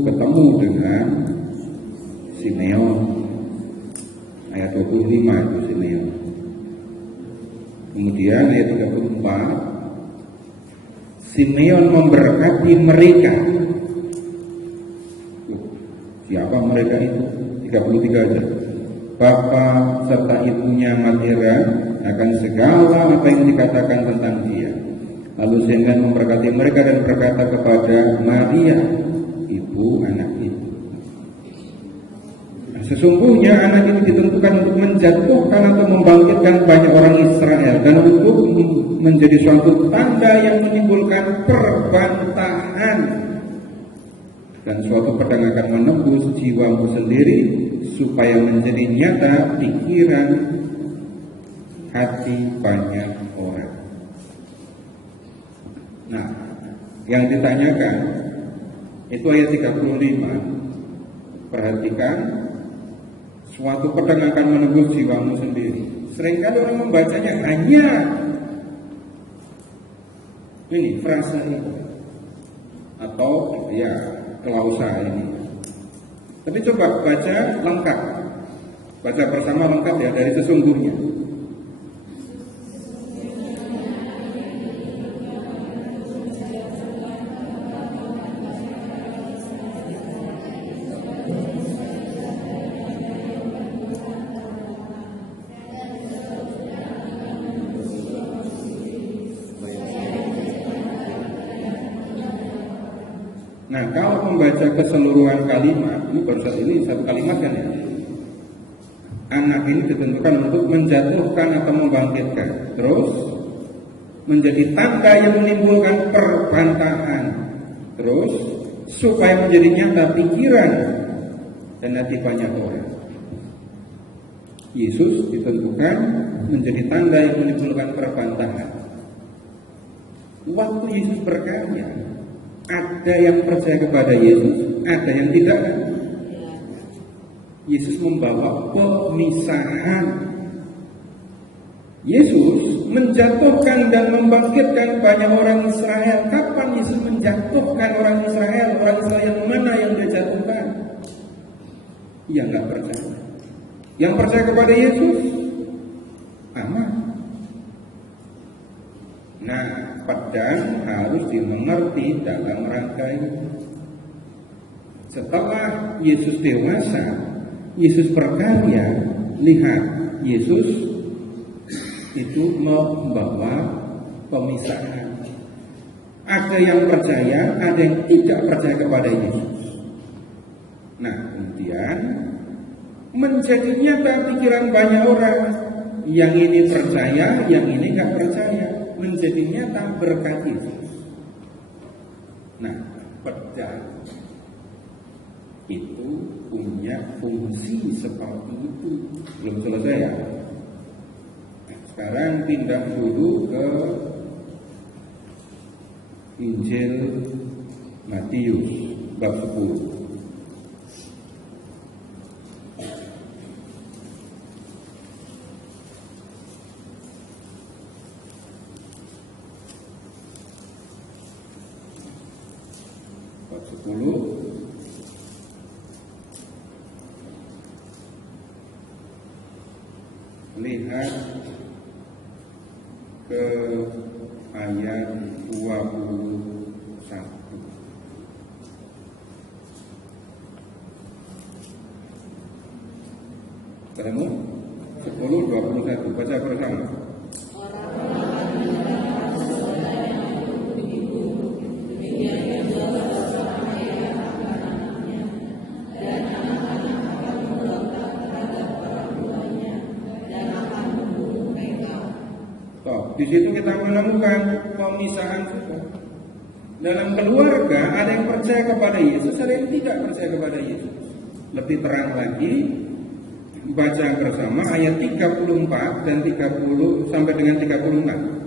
ketemu dengan Simeon. Ayat 25 itu Simeon. Kemudian ayat 34, Simeon memberkati mereka. Siapa mereka itu? 33 aja. Bapa serta ibunya matiran akan segala apa yang dikatakan tentang dia. Lalu Simeon memberkati mereka dan berkata kepada Maria, ibu anak itu. Nah, Sesungguhnya anak ini ditentukan untuk menjatuhkan atau membangkitkan banyak orang Israel dan untuk menjadi suatu tanda yang menimbulkan perbantahan, dan suatu pedang akan menembus jiwamu sendiri supaya menjadi nyata pikiran hati banyak orang. Nah, yang ditanyakan itu ayat 35. Perhatikan, suatu pedang akan menembus jiwamu sendiri. Seringkali orang membacanya hanya ini frasa itu atau ya klausa ini. Tapi coba baca lengkap, baca bersama lengkap ya dari sesungguhnya. Nah, kalau membaca keseluruhan kalimat, ini baru satu kalimat kan ya. Anak ini ditentukan untuk menjatuhkan atau membangkitkan. Terus menjadi tanda yang menimbulkan perbantahan. Terus supaya menjadi nyata pikiran dan hati banyak orang. Yesus ditentukan menjadi tanda yang menimbulkan perbantahan. Waktu Yesus berkarya, ada yang percaya kepada Yesus, ada yang tidak. Yesus membawa pemisahan. Yesus menjatuhkan dan membangkitkan banyak orang Israel. Kapan Yesus menjatuhkan orang Israel? Orang Israel mana yang dia jatuhkan? Yang nggak percaya. Yang percaya kepada Yesus aman. Nah, pedang harus dimengerti dalam rangka ini. Setelah Yesus dewasa, Yesus berkarya, lihat, Yesus itu membawa pemisahan. Ada yang percaya, ada yang tidak percaya kepada Yesus. Nah, kemudian menjadi nyata pikiran banyak orang. Yang ini percaya, yang ini nggak percaya. Menjadi nyata berkat Yesus. Nah, pedang itu punya fungsi seperti itu. Belum selesai ya. Nah, sekarang pindah dulu ke Injil Matius bab 10. Lihat ke ayat 21. Ketemu? 10:21. Baca bersama. Di situ kita menemukan pemisahan juga. Dalam keluarga ada yang percaya kepada Yesus, ada yang tidak percaya kepada Yesus. Lebih terang lagi, baca bersama ayat 34 dan 30 sampai dengan 36.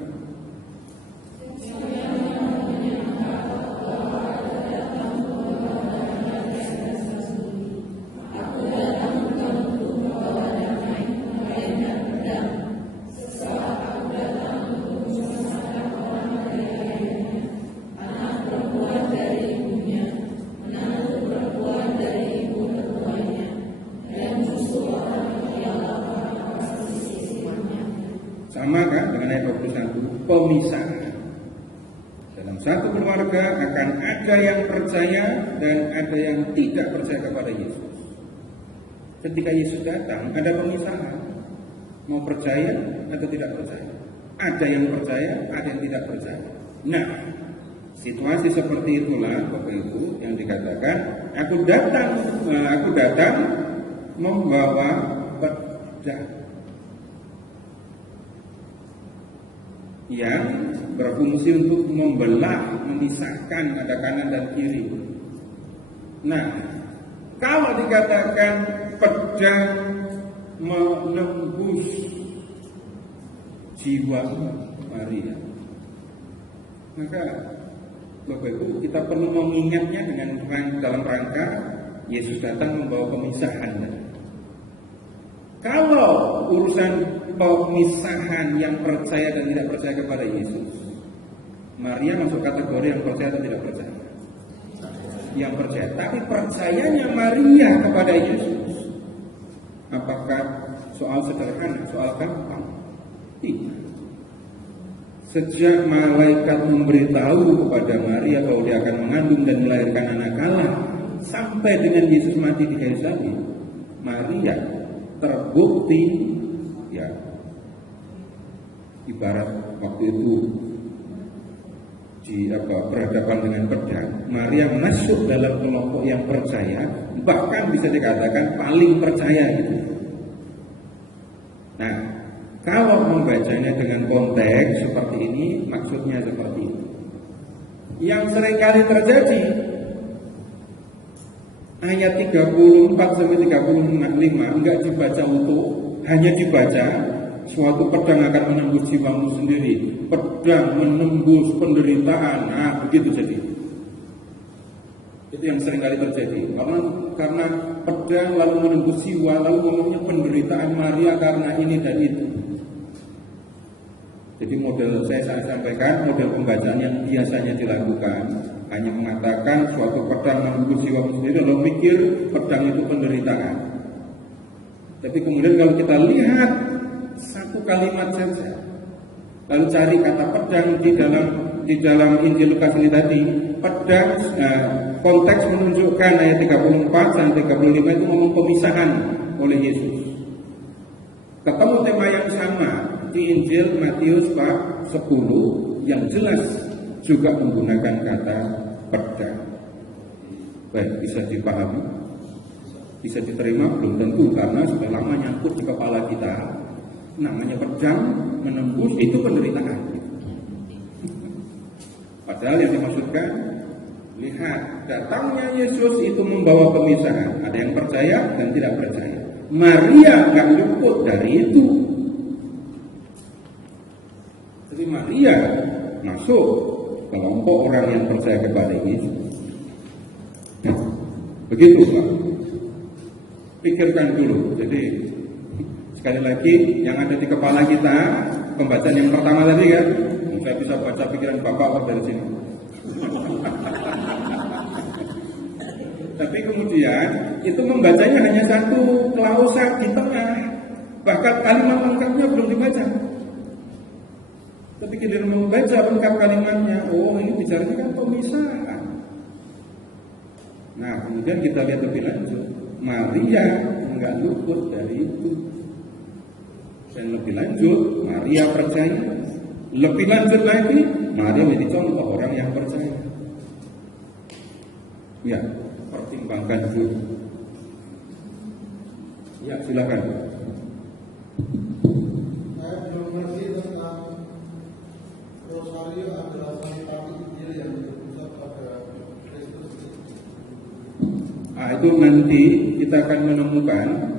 Sama kan dengan ayat 21, pemisahan. Dalam satu keluarga akan ada yang percaya dan ada yang tidak percaya kepada Yesus. Ketika Yesus datang, ada pemisahan. Mau percaya atau tidak percaya. Ada yang percaya, ada yang tidak percaya. Nah, situasi seperti itulah Bapak Ibu yang dikatakan, aku datang membawa pedang yang berfungsi untuk membelah, memisahkan ada kanan dan kiri. Nah, kalau dikatakan pedang menembus jiwa Maria, maka Bapak Ibu, kita perlu mengingatnya dalam rangka Yesus datang membawa pemisahan. Kalau urusan pemisahan yang percaya dan tidak percaya kepada Yesus, Maria masuk kategori yang percaya atau tidak percaya? Yang percaya. Tapi percayanya Maria kepada Yesus, apakah soal sederhana, soal gampang? Tidak. Sejak malaikat memberitahu kepada Maria bahwa dia akan mengandung dan melahirkan anak Allah, sampai dengan Yesus mati di kayu salib, Maria terbukti, ya, ibarat waktu itu berhadapan dengan pedang, Maria masuk dalam kelompok yang percaya, bahkan bisa dikatakan paling percaya gitu. Nah, kalau membacanya dengan konteks seperti ini, maksudnya seperti itu. Yang seringkali terjadi, ayat 34 sampai 35 enggak dibaca utuh, hanya dibaca suatu pedang akan menembus jiwamu sendiri, pedang menembus penderitaan. Nah, begitu jadi. Itu yang seringkali terjadi. Karena pedang lalu menembus jiwa, lalu ngomongnya penderitaan Maria karena ini dan itu. Jadi model saya sampaikan, model pembacaan yang biasanya dilakukan hanya mengatakan suatu pedang menembus jiwa sendiri, lalu mikir pedang itu penderitaan. Tapi kemudian kalau kita lihat satu kalimat saja, lalu cari kata pedang di dalam Injil Lukas ini tadi, pedang, konteks menunjukkan ayat 34 dan 35 itu ngomong pemisahan oleh Yesus. Ketemu tema yang sama di Injil Matius bab 10 yang jelas juga menggunakan kata pedang. Baik, bisa dipahami? Bisa diterima? Belum tentu, karena sudah lama nyangkut di kepala kita. Namanya pedang menembus itu penderitaan. Padahal yang dimaksudkan, lihat, datangnya Yesus itu membawa pemisahan. Ada yang percaya dan tidak percaya. Maria gak luput dari itu. Jadi Maria masuk kelompok orang yang percaya kepada Yesus. Nah, begitu Pak. Pikirkan dulu. Jadi sekali lagi yang ada di kepala kita, pembacaan yang pertama tadi kan, saya bisa baca pikiran Bapak dari sini. Tapi kemudian itu membacanya hanya satu klausa di tengah, bahkan kalimat lengkapnya belum dibaca. Tapi kita membaca lengkap kalimatnya, oh ini bicaranya kan pemisahan. Nah kemudian kita lihat lebih lanjut, Maria enggak luput dari itu. Dan lebih lanjut, Maria percaya. Lebih lanjut lagi, Maria menjadi contoh orang yang percaya. Ya, pertimbangkan dulu. Ya, silakan. Saya belum mengerti tentang Rosario adalah wanita Injil yang berpusat pada Kristus. Itu nanti kita akan menemukan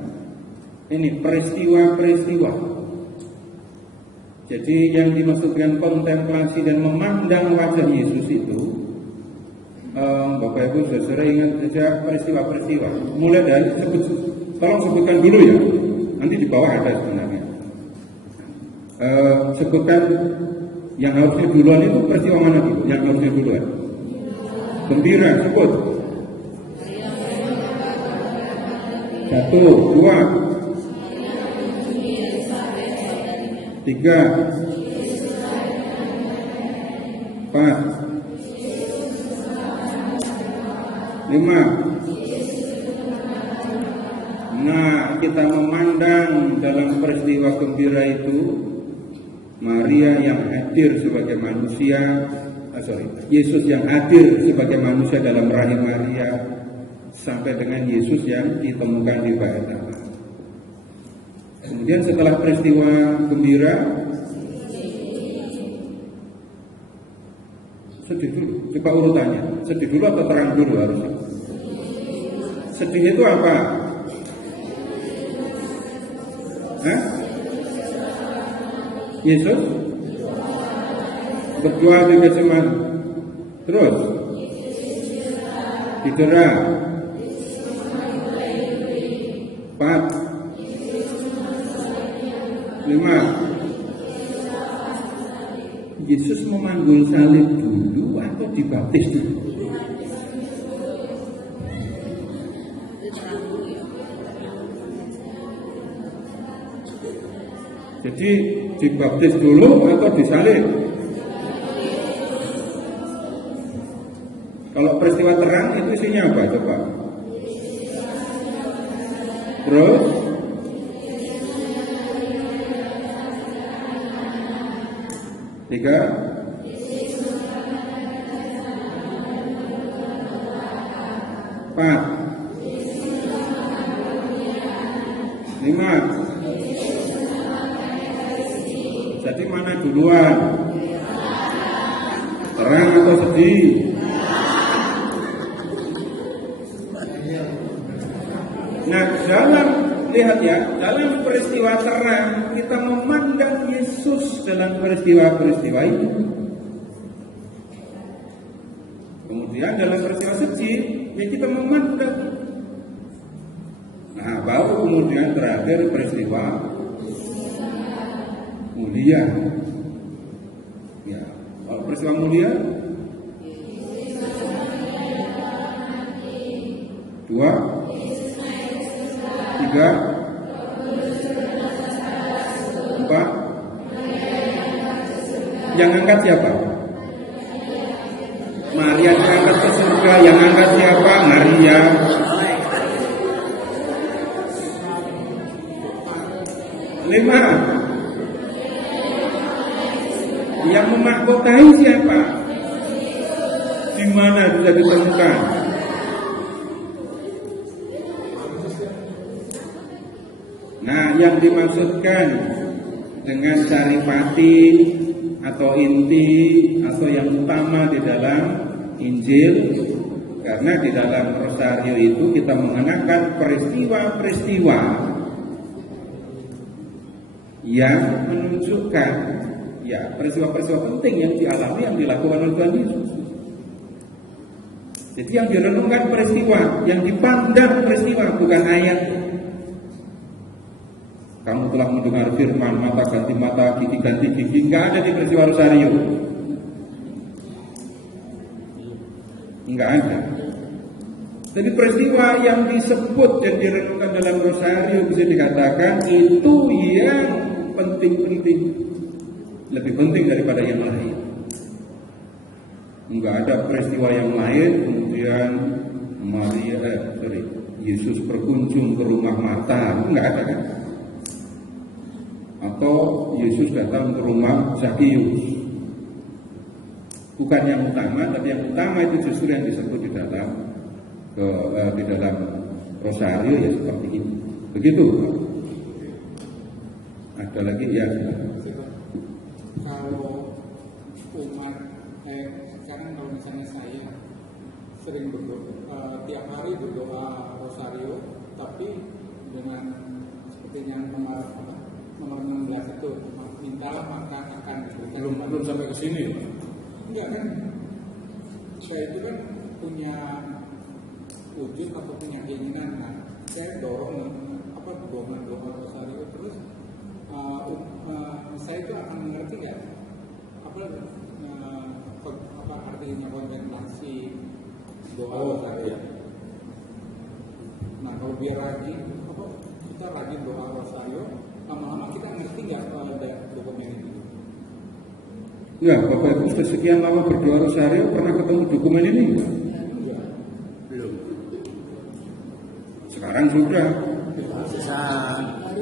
ini peristiwa-peristiwa. Jadi yang dimaksudkan kontemplasi dan memandang wajah Yesus itu, Bapak Ibu saudara ingat saja peristiwa-peristiwa. Mulai dari tolong sebutkan dulu ya. Nanti di bawah ada sebenarnya. Sebutkan yang harusnya duluan itu peristiwa mana dulu? Yang harusnya duluan. Gembira, sebut. 1, 2, 3, 4, 5, 6, 7, 8, 9, 10. Nah, kita memandang dalam peristiwa gembira itu Maria yang hadir sebagai manusia, Yesus yang hadir sebagai manusia dalam rahim Maria, sampai dengan Yesus yang ditemukan di bait Allah. Kemudian setelah peristiwa gembira, sedih dulu. Coba urutannya, sedih dulu atau terang dulu harusnya? Sedih itu apa? Hah? Yesus berjuang di Getsemani. Terus didera. 4, 5. Yesus memanggul salib dulu atau dibaptis dulu? Jadi dibaptis dulu atau disalib? Kalau peristiwa terang itu isinya apa coba? Terus tiga, 4, 5. Jadi mana duluan? Terang atau sedih? Nah, lihat ya, dalam peristiwa terang kita memandang Yesus dalam peristiwa-peristiwa itu. Kemudian dalam peristiwa sedih, ya kita memandang. Nah, baru kemudian terakhir peristiwa mulia. Ya, kalau peristiwa mulia 2, 3, 4. Yang angkat siapa? Maria diangkat ke surga. Yang angkat siapa? Maria. Lima. Yang memahkotai siapa? Di mana bisa ditemukan? Nah, yang dimaksudkan dengan saripati atau inti atau yang utama di dalam Injil, karena di dalam rosario itu kita mengenakan peristiwa-peristiwa yang menunjukkan ya peristiwa-peristiwa penting yang dialami, yang dilakukan oleh Tuhan Yesus. Jadi yang direnungkan peristiwa, yang dipandang peristiwa, bukan ayat. Kamu telah mendengar firman, mata ganti mata, gigi ganti gigi, nggak ada di peristiwa rosario. Nggak ada. Jadi peristiwa yang disebut dan direnungkan dalam rosario bisa dikatakan itu yang penting-penting, lebih penting daripada yang lain. Enggak ada peristiwa yang lain kemudian Yesus berkunjung ke rumah Marta, enggak ada kan? Atau Yesus datang ke rumah Zakius. Bukan yang utama, tapi yang utama itu justru yang disebut di dalam rosario ya seperti ini. Begitu. Ada lagi ya. Kalau umat sekarang kalau misalnya saya sering berdoa tiap hari berdoa rosario, tapi dengan seperti yang nomor 16 itu, mintalah maka akan diberikan. Belum sampai ke sini. Enggak kan? Saya itu kan punya wujud atau punya keinginan. Nah, saya dorong doa rosario terus. Saya itu akan mengerti nggak apa artinya kontemplasi doa rosario. Nah, kalau biar rajin kita rajin doa rosario, lama-lama kita ngerti nggak ada dokumen itu. Ya, Bapak Ibu sudah sekian lama berdoa rosario, pernah ketemu dokumen ini? Belum. Sekarang sudah.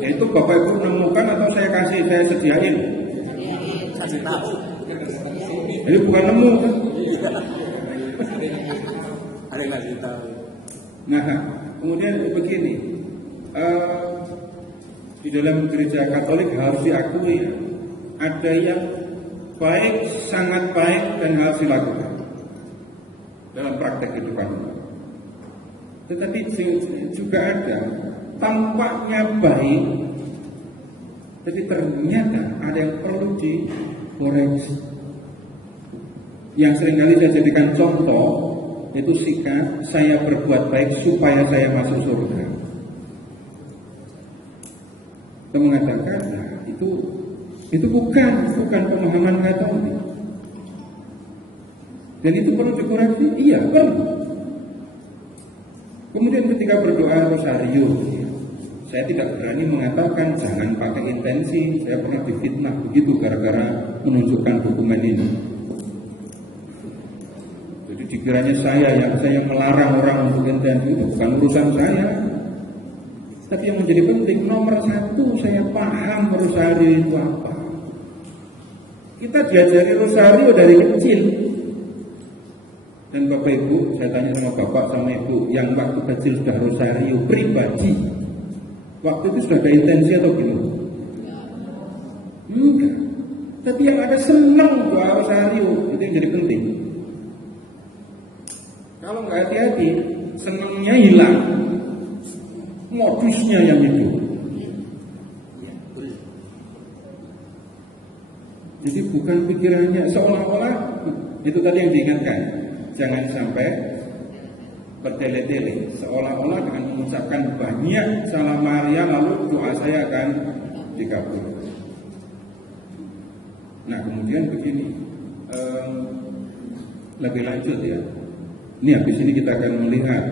Ya, itu Bapak Ibu menemukan atau saya sediain? Kasih tahu. Ini bukan nemu kan? Ada yang kasih tahu. Nah, kemudian begini, Di dalam gereja Katolik harus diakui ya, ada yang baik, sangat baik dan harus dilakukan dalam praktek kehidupan. Tetapi juga ada tampaknya baik, tapi ternyata ada yang perlu dikoreksi. Yang seringkali saya jadikan contoh itu sikap saya berbuat baik supaya saya masuk surga. Kita mengatakan nah, itu bukan pemahaman Katolik. Dan itu perlu dikoreksi. Iya, perlu. Kemudian ketika berdoa rosario, saya tidak berani mengatakan jangan pakai intensi. Saya pernah difitnah begitu gara-gara menunjukkan dokumen ini. Jadi dikiranya saya melarang orang untuk intensi, itu bukan urusan saya. Tapi yang menjadi penting nomor satu, saya paham rosario itu apa. Kita diajari rosario dari kecil. Dan Bapak Ibu, saya tanya sama Bapak sama Ibu, yang waktu kecil sudah rosario pribadi, waktu itu sudah ada intensi atau belum? Enggak. Tapi yang ada senang doa rosario, itu yang jadi penting. Kalau nggak hati-hati, senangnya hilang, modusnya yang hidup. Jadi bukan pikirannya seolah-olah itu tadi yang diingatkan. Jangan sampai bertele-tele, seolah-olah dengan mengucapkan banyak salam Maria lalu doa saya akan dikabulkan. Nah kemudian begini, lebih lanjut ya. Ini habis ini kita akan melihat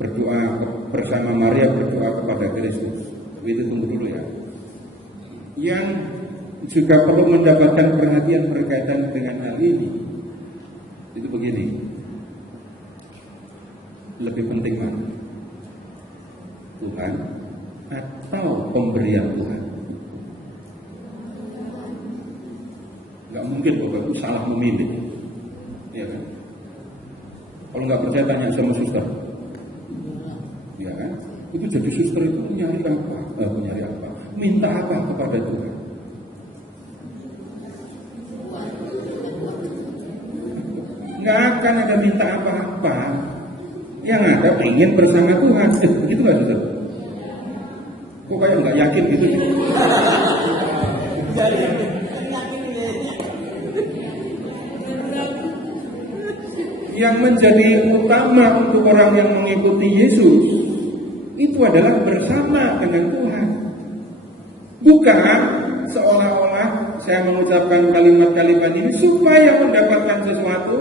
berdoa bersama Maria, berdoa kepada Kristus. Itu tunggu dulu ya. Yang juga perlu mendapatkan perhatian berkaitan dengan hal ini itu begini, lebih penting mana, Tuhan atau pemberian Tuhan? Gak mungkin Bapak itu salah memilih, ya kan? Kalau nggak percaya tanya sama suster, ya kan? Itu jadi suster itu nyari apa? Minta apa kepada Tuhan? Nggak akan ada minta apa-apa. Yang ada pengen bersama Tuhan. Begitu nggak suster? Kok kayak nggak yakin gitu? Yang menjadi utama untuk orang yang mengikuti Yesus itu adalah bersama dengan Tuhan. Bukan seolah-olah saya mengucapkan kalimat-kalimat ini supaya mendapatkan sesuatu.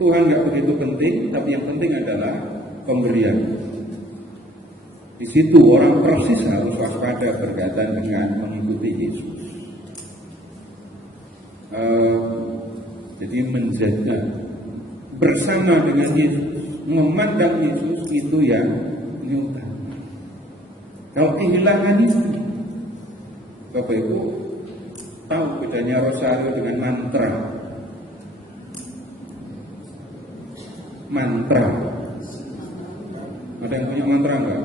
Tuhan nggak begitu penting, tapi yang penting adalah pemberian. Di situ orang persis harus waspada berkaitan dengan mengikuti Yesus. Jadi menjaga bersama dengan Yesus, memandang Yesus itu yang utama. Kalau kehilangan itu, Bapak Ibu tahu bedanya rosario dengan mantra. Mantra. Ada yang punya mantra enggak?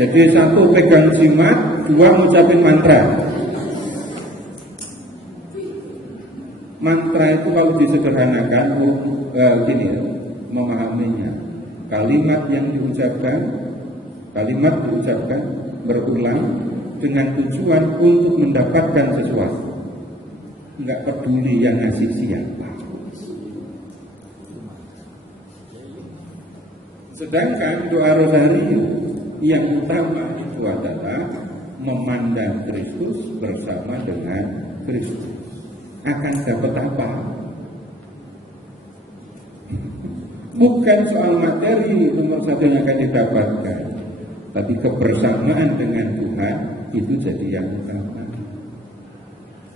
Jadi satu pegang jimat, dua ngucapin mantra. Mantra itu kalau disederhanakan, gini ya, memahaminya. Kalimat diucapkan berulang dengan tujuan untuk mendapatkan sesuatu. Enggak peduli yang ngasih siapa. Sedangkan doa rosario yang utama itu adalah memandang Kristus bersama dengan Kristus. Akan dapat apa? Bukan soal materi nomor satu yang akan didapatkan, tapi kebersamaan dengan Tuhan itu jadi yang utama.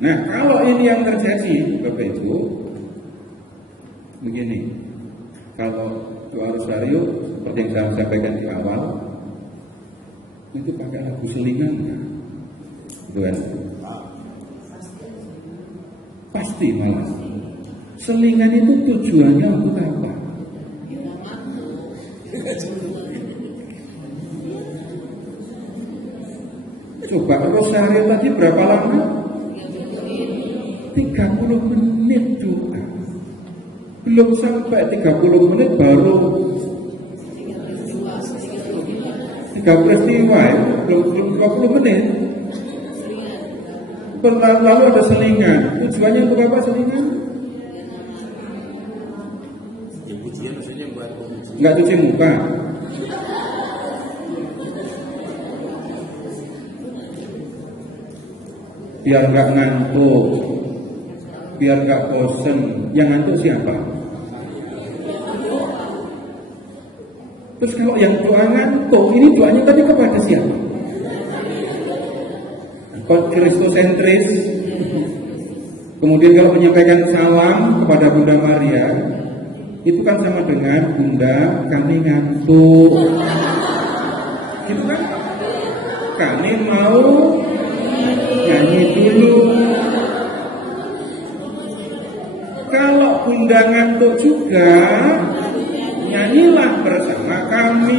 Nah, kalau ini yang terjadi, Bapak Ibu, begini, kalau doa rosario seperti yang saya sampaikan di awal, itu pakai lagu selingan, Tuhan. Pasti malah Selingan itu tujuannya untuk apa? Coba rosario tadi berapa lama? 30 menit juga. Belum sampai 30 menit baru 3 peristiwa ya? Belum 20 menit. Lalu ada selingan. Tujuannya untuk apa selingan? Ya pujian maksudnya buat Enggak cuci muka. Biar nggak ngantuk, biar nggak bosen. Yang ngantuk siapa? Terus kalau yang doa ngantuk, ini doanya tadi kepada siapa? Kristosentris. Kemudian kalau menyampaikan salam kepada Bunda Maria, itu kan sama dengan Bunda kami ngantuk. Gitu kan? Kami mau nyanyi dulu. Kalau Bunda ngantuk juga, nyanyilah bersama kami.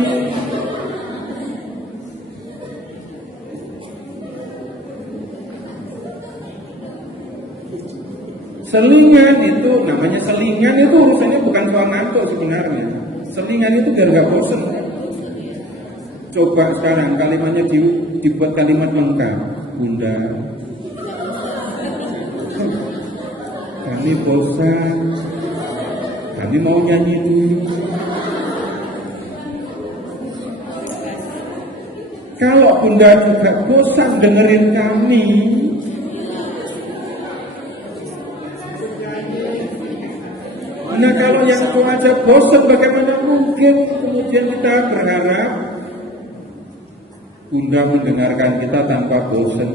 Selingan itu, namanya selingan itu urusannya bukan soal ngantuk sebenarnya. Selingan itu biar gak bosen. Coba sekarang kalimatnya dibuat kalimat lengkap. Bunda, kami bosan, kami mau nyanyi dulu. Kalau Bunda juga bosan dengerin kami, nah kalau yang itu aja bosan, bagaimana mungkin kemudian kita berharap Bunda mendengarkan kita tanpa bosan?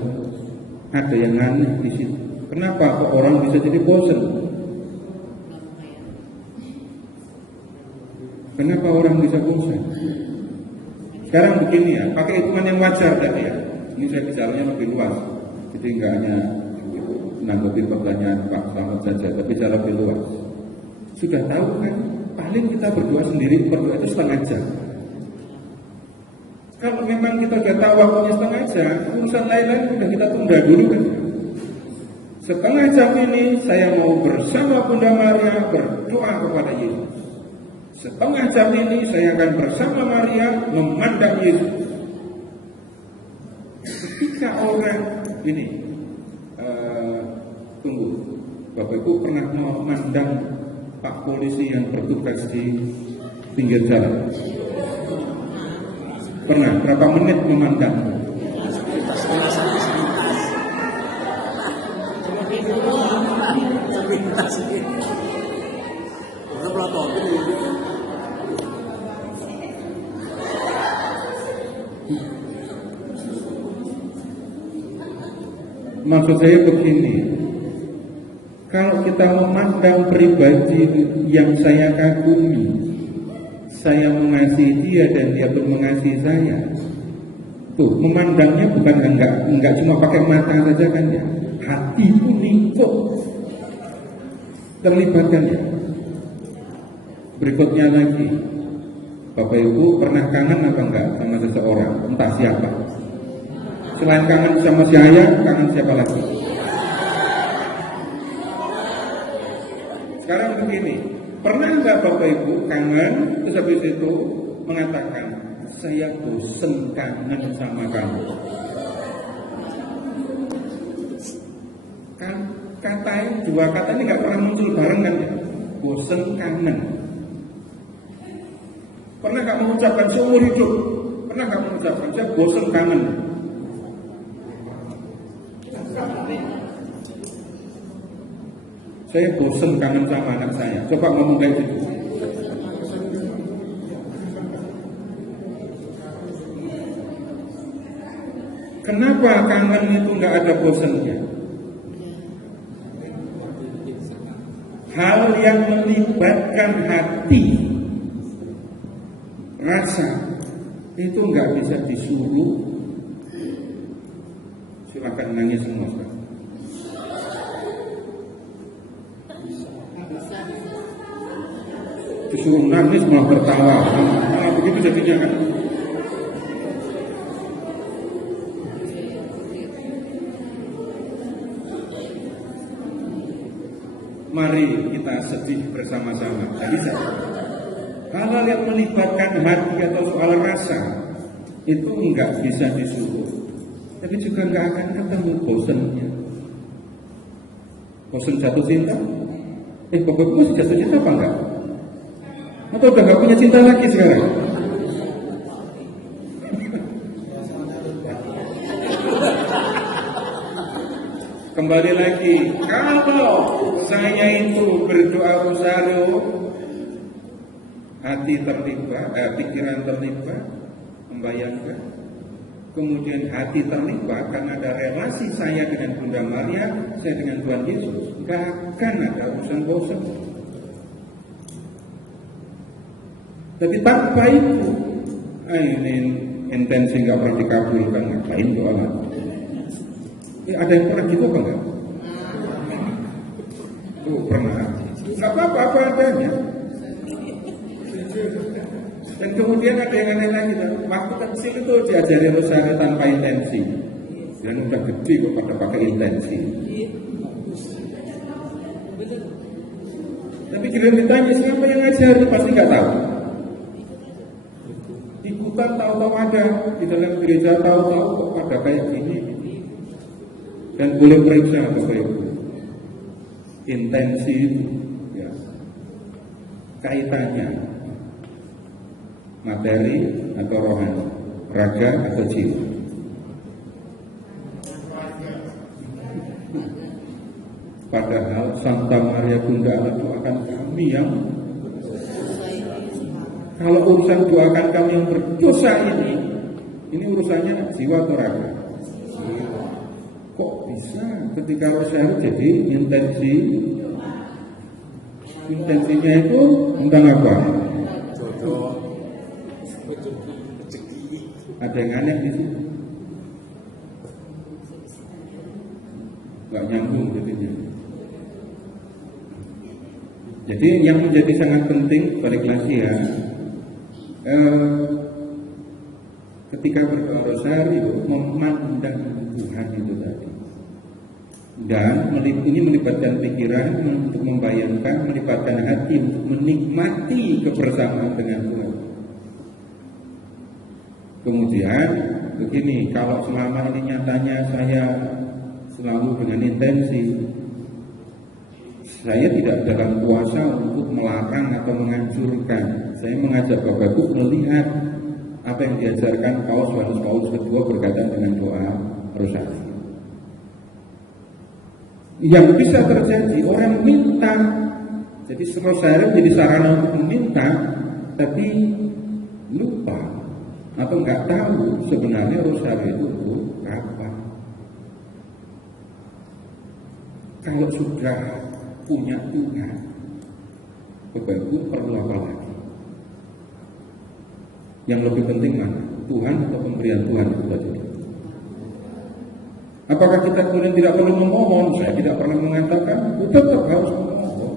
Ada yang aneh di situ. Kenapa kok orang bisa jadi bosan? Kenapa orang bisa bosan? Sekarang begini ya, pakai hitungan yang wajar tadi ya. Ini saya bicaranya lebih luas, jadi nggak hanya menanggapi pertanyaan Pak Selamat saja, tapi secara lebih luas. Sudah tahu kan, paling kita berdua sendiri, berdoa itu setengah jam. Kalau memang kita sudah tahu waktunya setengah jam, urusan lain-lain sudah kita tunda dulu kan. Setengah jam ini saya mau bersama Bunda Maria berdoa kepada Yesus. Setengah jam ini saya akan bersama Maria memandang Yesus. Ketika orang ini, tunggu, Bapak Ibu pernah memandang Pak polisi yang bertugas di pinggir jalan? Pernah? Berapa menit memandang? Maksud saya begini, kalau kita memandang pribadi yang saya kagumi, saya mengasihi dia dan dia pun mengasihi saya, tuh memandangnya bukan enggak cuma pakai mata saja kan ya, hati pun ikut terlibatkan ya. Berikutnya lagi, Bapak Ibu pernah kangen apa enggak sama seseorang, entah siapa? Selain kangen sama si ayah, kangen siapa lagi? Sekarang begini, pernah enggak Bapak Ibu kangen, terus habis itu mengatakan, saya bosen kangen sama kamu? Kan kata ini, dua kata ini nggak pernah muncul bareng kan ya? Bosen kangen. Pernah nggak mengucapkan seumur hidup? Pernah nggak mengucapkan saya bosen kangen? Saya bosen kangen sama anak saya. Coba ngomong kayak gitu. Kenapa kangen itu nggak ada bosennya? Hal yang melibatkan hati, rasa, itu nggak bisa disuruh. Silakan nangis semua sekarang. suruh nangis malah tertawa. Malah begitu jadinya kan. Mari kita sedih bersama-sama. Jadi hal yang melibatkan hati atau soal rasa itu enggak bisa disuruh, tapi juga enggak akan ketemu bosennya. Bosen jatuh cinta? Bapakku masih jatuh cinta apa enggak? Atau udah enggak punya cinta lagi sekarang? Kembali lagi, kalau saya itu berdoa rosario, hati terlibat, pikiran terlibat, membayangkan, kemudian hati terlibat karena ada relasi saya dengan Bunda Maria, saya dengan Tuhan Yesus, nggak akan ada urusan bosan. Tapi tanpa itu, ini intensi nggak pernah dikabulkan, ngapain doa lagi? Ada yang pernah gitu apa enggak? Tuh pernah. Nggak apa-apa, apa adanya. Dan kemudian ada yang aneh lagi, waktu kecil itu diajari rosario tanpa intensi. Dan udah gede kok pada pakai intensi. Tapi kalau ditanya siapa yang ngajari pasti nggak tahu. Ikutan tahu-tahu ada di dalam gereja, tahu-tahu kok pada kayak gini. Dan boleh periksa Bapak Ibu, intensi itu ya, kaitannya materi atau rohani, raga atau jiwa. Padahal Santa Maria Bunda Allah doakan kami yang, kalau urusan doakan kami yang berdosa ini urusannya jiwa atau raga? Kok bisa ketika rosario jadi intensinya itu tentang apa? Jodoh, rezeki. Ada yang aneh di situ, nggak nyambung jadinya. Jadi yang menjadi sangat penting balik lagi ya, ketika berdoa rosario memandang Tuhan itu tadi. Dan ini melibatkan pikiran untuk membayangkan, melibatkan hati untuk menikmati kebersamaan dengan Tuhan. Kemudian begini, kalau selama ini nyatanya saya selalu dengan intensi, saya tidak dalam kuasa untuk melarang atau menghancurkan. Saya mengajak Bapak Ibu melihat apa yang diajarkan Yohanes Paulus II berkaitan dengan doa rosario. Yang bisa terjadi orang minta, jadi rosario jadi sarana untuk meminta, tapi lupa atau nggak tahu sebenarnya rosario itu untuk apa. Kalau sudah punya Tuhan, Bapak Ibu perlu apa lagi? Yang lebih penting mana? Tuhan atau pemberian Tuhan itu tadi? Apakah kita kemudian tidak perlu memohon? Saya tidak pernah mengatakan, tetap harus memohon.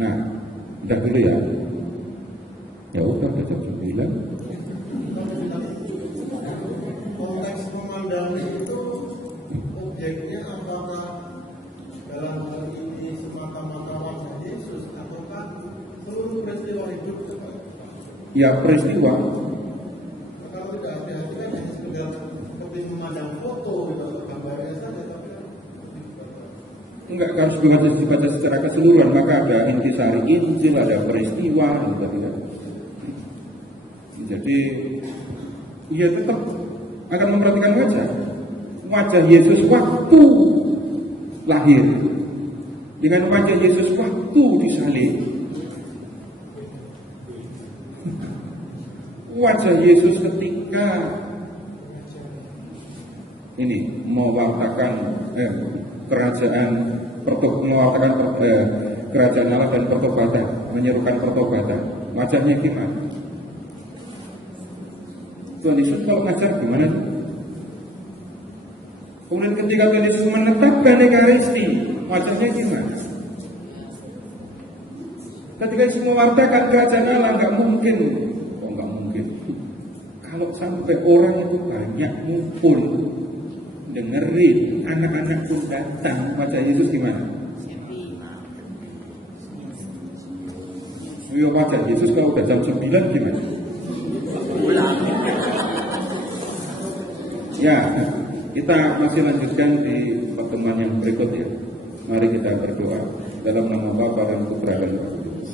Nah, udah dulu ya. Ya udah, kita bilang. Konteks pemandangan itu objeknya apakah dalam hal ini semata-mata wajah Yesus ataukah seluruh peristiwa hidup? Ya peristiwa. Kalau tidak hati-hati hanya sekedar lebih memandang foto atau gambarnya saja, tapi enggak harus dibaca secara keseluruhan, maka ada intisari Injil, ada peristiwa, tidak. Jadi, ia tetap akan memperhatikan wajah Yesus waktu lahir, dengan wajah Yesus waktu disalib, wajah Yesus ketika ini mewartakan kerajaan Allah dan pertobatan, menyerukan pertobatan. Wajahnya gimana? Tuhan Yesus kalau ngajar gimana? Kemudian ketika Tuhan Yesus menetapkan Ekaristi, wajahnya gimana? Ketika Yesus mewartakan kerajaan Allah, nggak mungkin. Oh, nggak mungkin. Kalau sampai orang itu banyak ngumpul, dengerin, anak-anak pun datang, wajah Yesus gimana? Ya, wajah Yesus kalau udah jam 9 gimana? Ya, kita masih lanjutkan di pertemuan yang berikutnya. Mari kita berdoa dalam nama Bapa dan Putra dan Roh Kudus.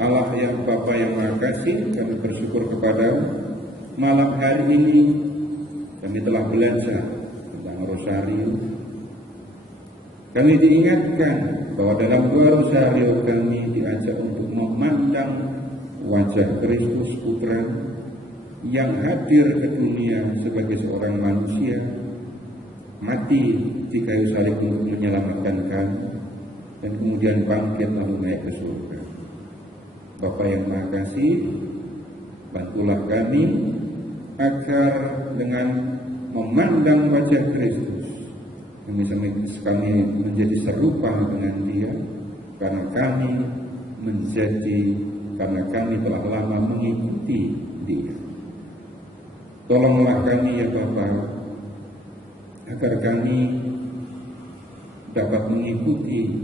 Allah yang Bapa yang Maha Kasih, kami bersyukur kepada malam hari ini kami telah belajar tentang Rosario. Kami diingatkan bahwa dalam dua Rosario kami diajak untuk memandang wajah Kristus Putra yang hadir ke dunia sebagai seorang manusia, mati di kayu salib untuk menyelamatkan kami, dan kemudian bangkit lalu naik ke surga. Bapa yang Maha Kasih, bantulah kami agar dengan memandang wajah Kristus kami menjadi serupa dengan Dia, karena kami telah lama mengikuti Dia. Tolonglah kami ya Bapa, agar kami dapat mengikuti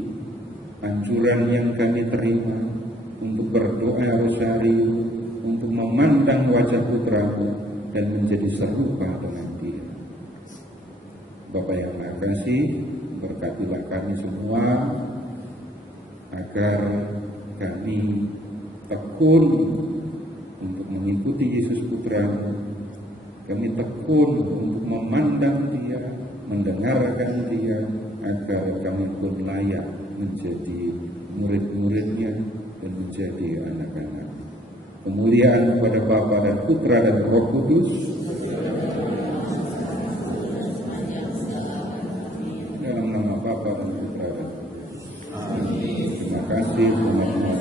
anjuran yang kami terima untuk berdoa rosario, untuk memandang wajah Putramu dan menjadi serupa dengan Dia. Bapa yang Maha Kasih, berkatilah kami semua agar kami tekun untuk mengikuti Yesus Putramu. Kami tekun untuk memandang Dia, mendengarkan Dia, agar kami pun layak menjadi murid-muridnya dan menjadi anak-anak. Kemuliaan kepada Bapa dan Putra dan Roh Kudus, dalam nama Bapa dan Putra dan Roh Kudus. Amin. Terima kasih teman-teman.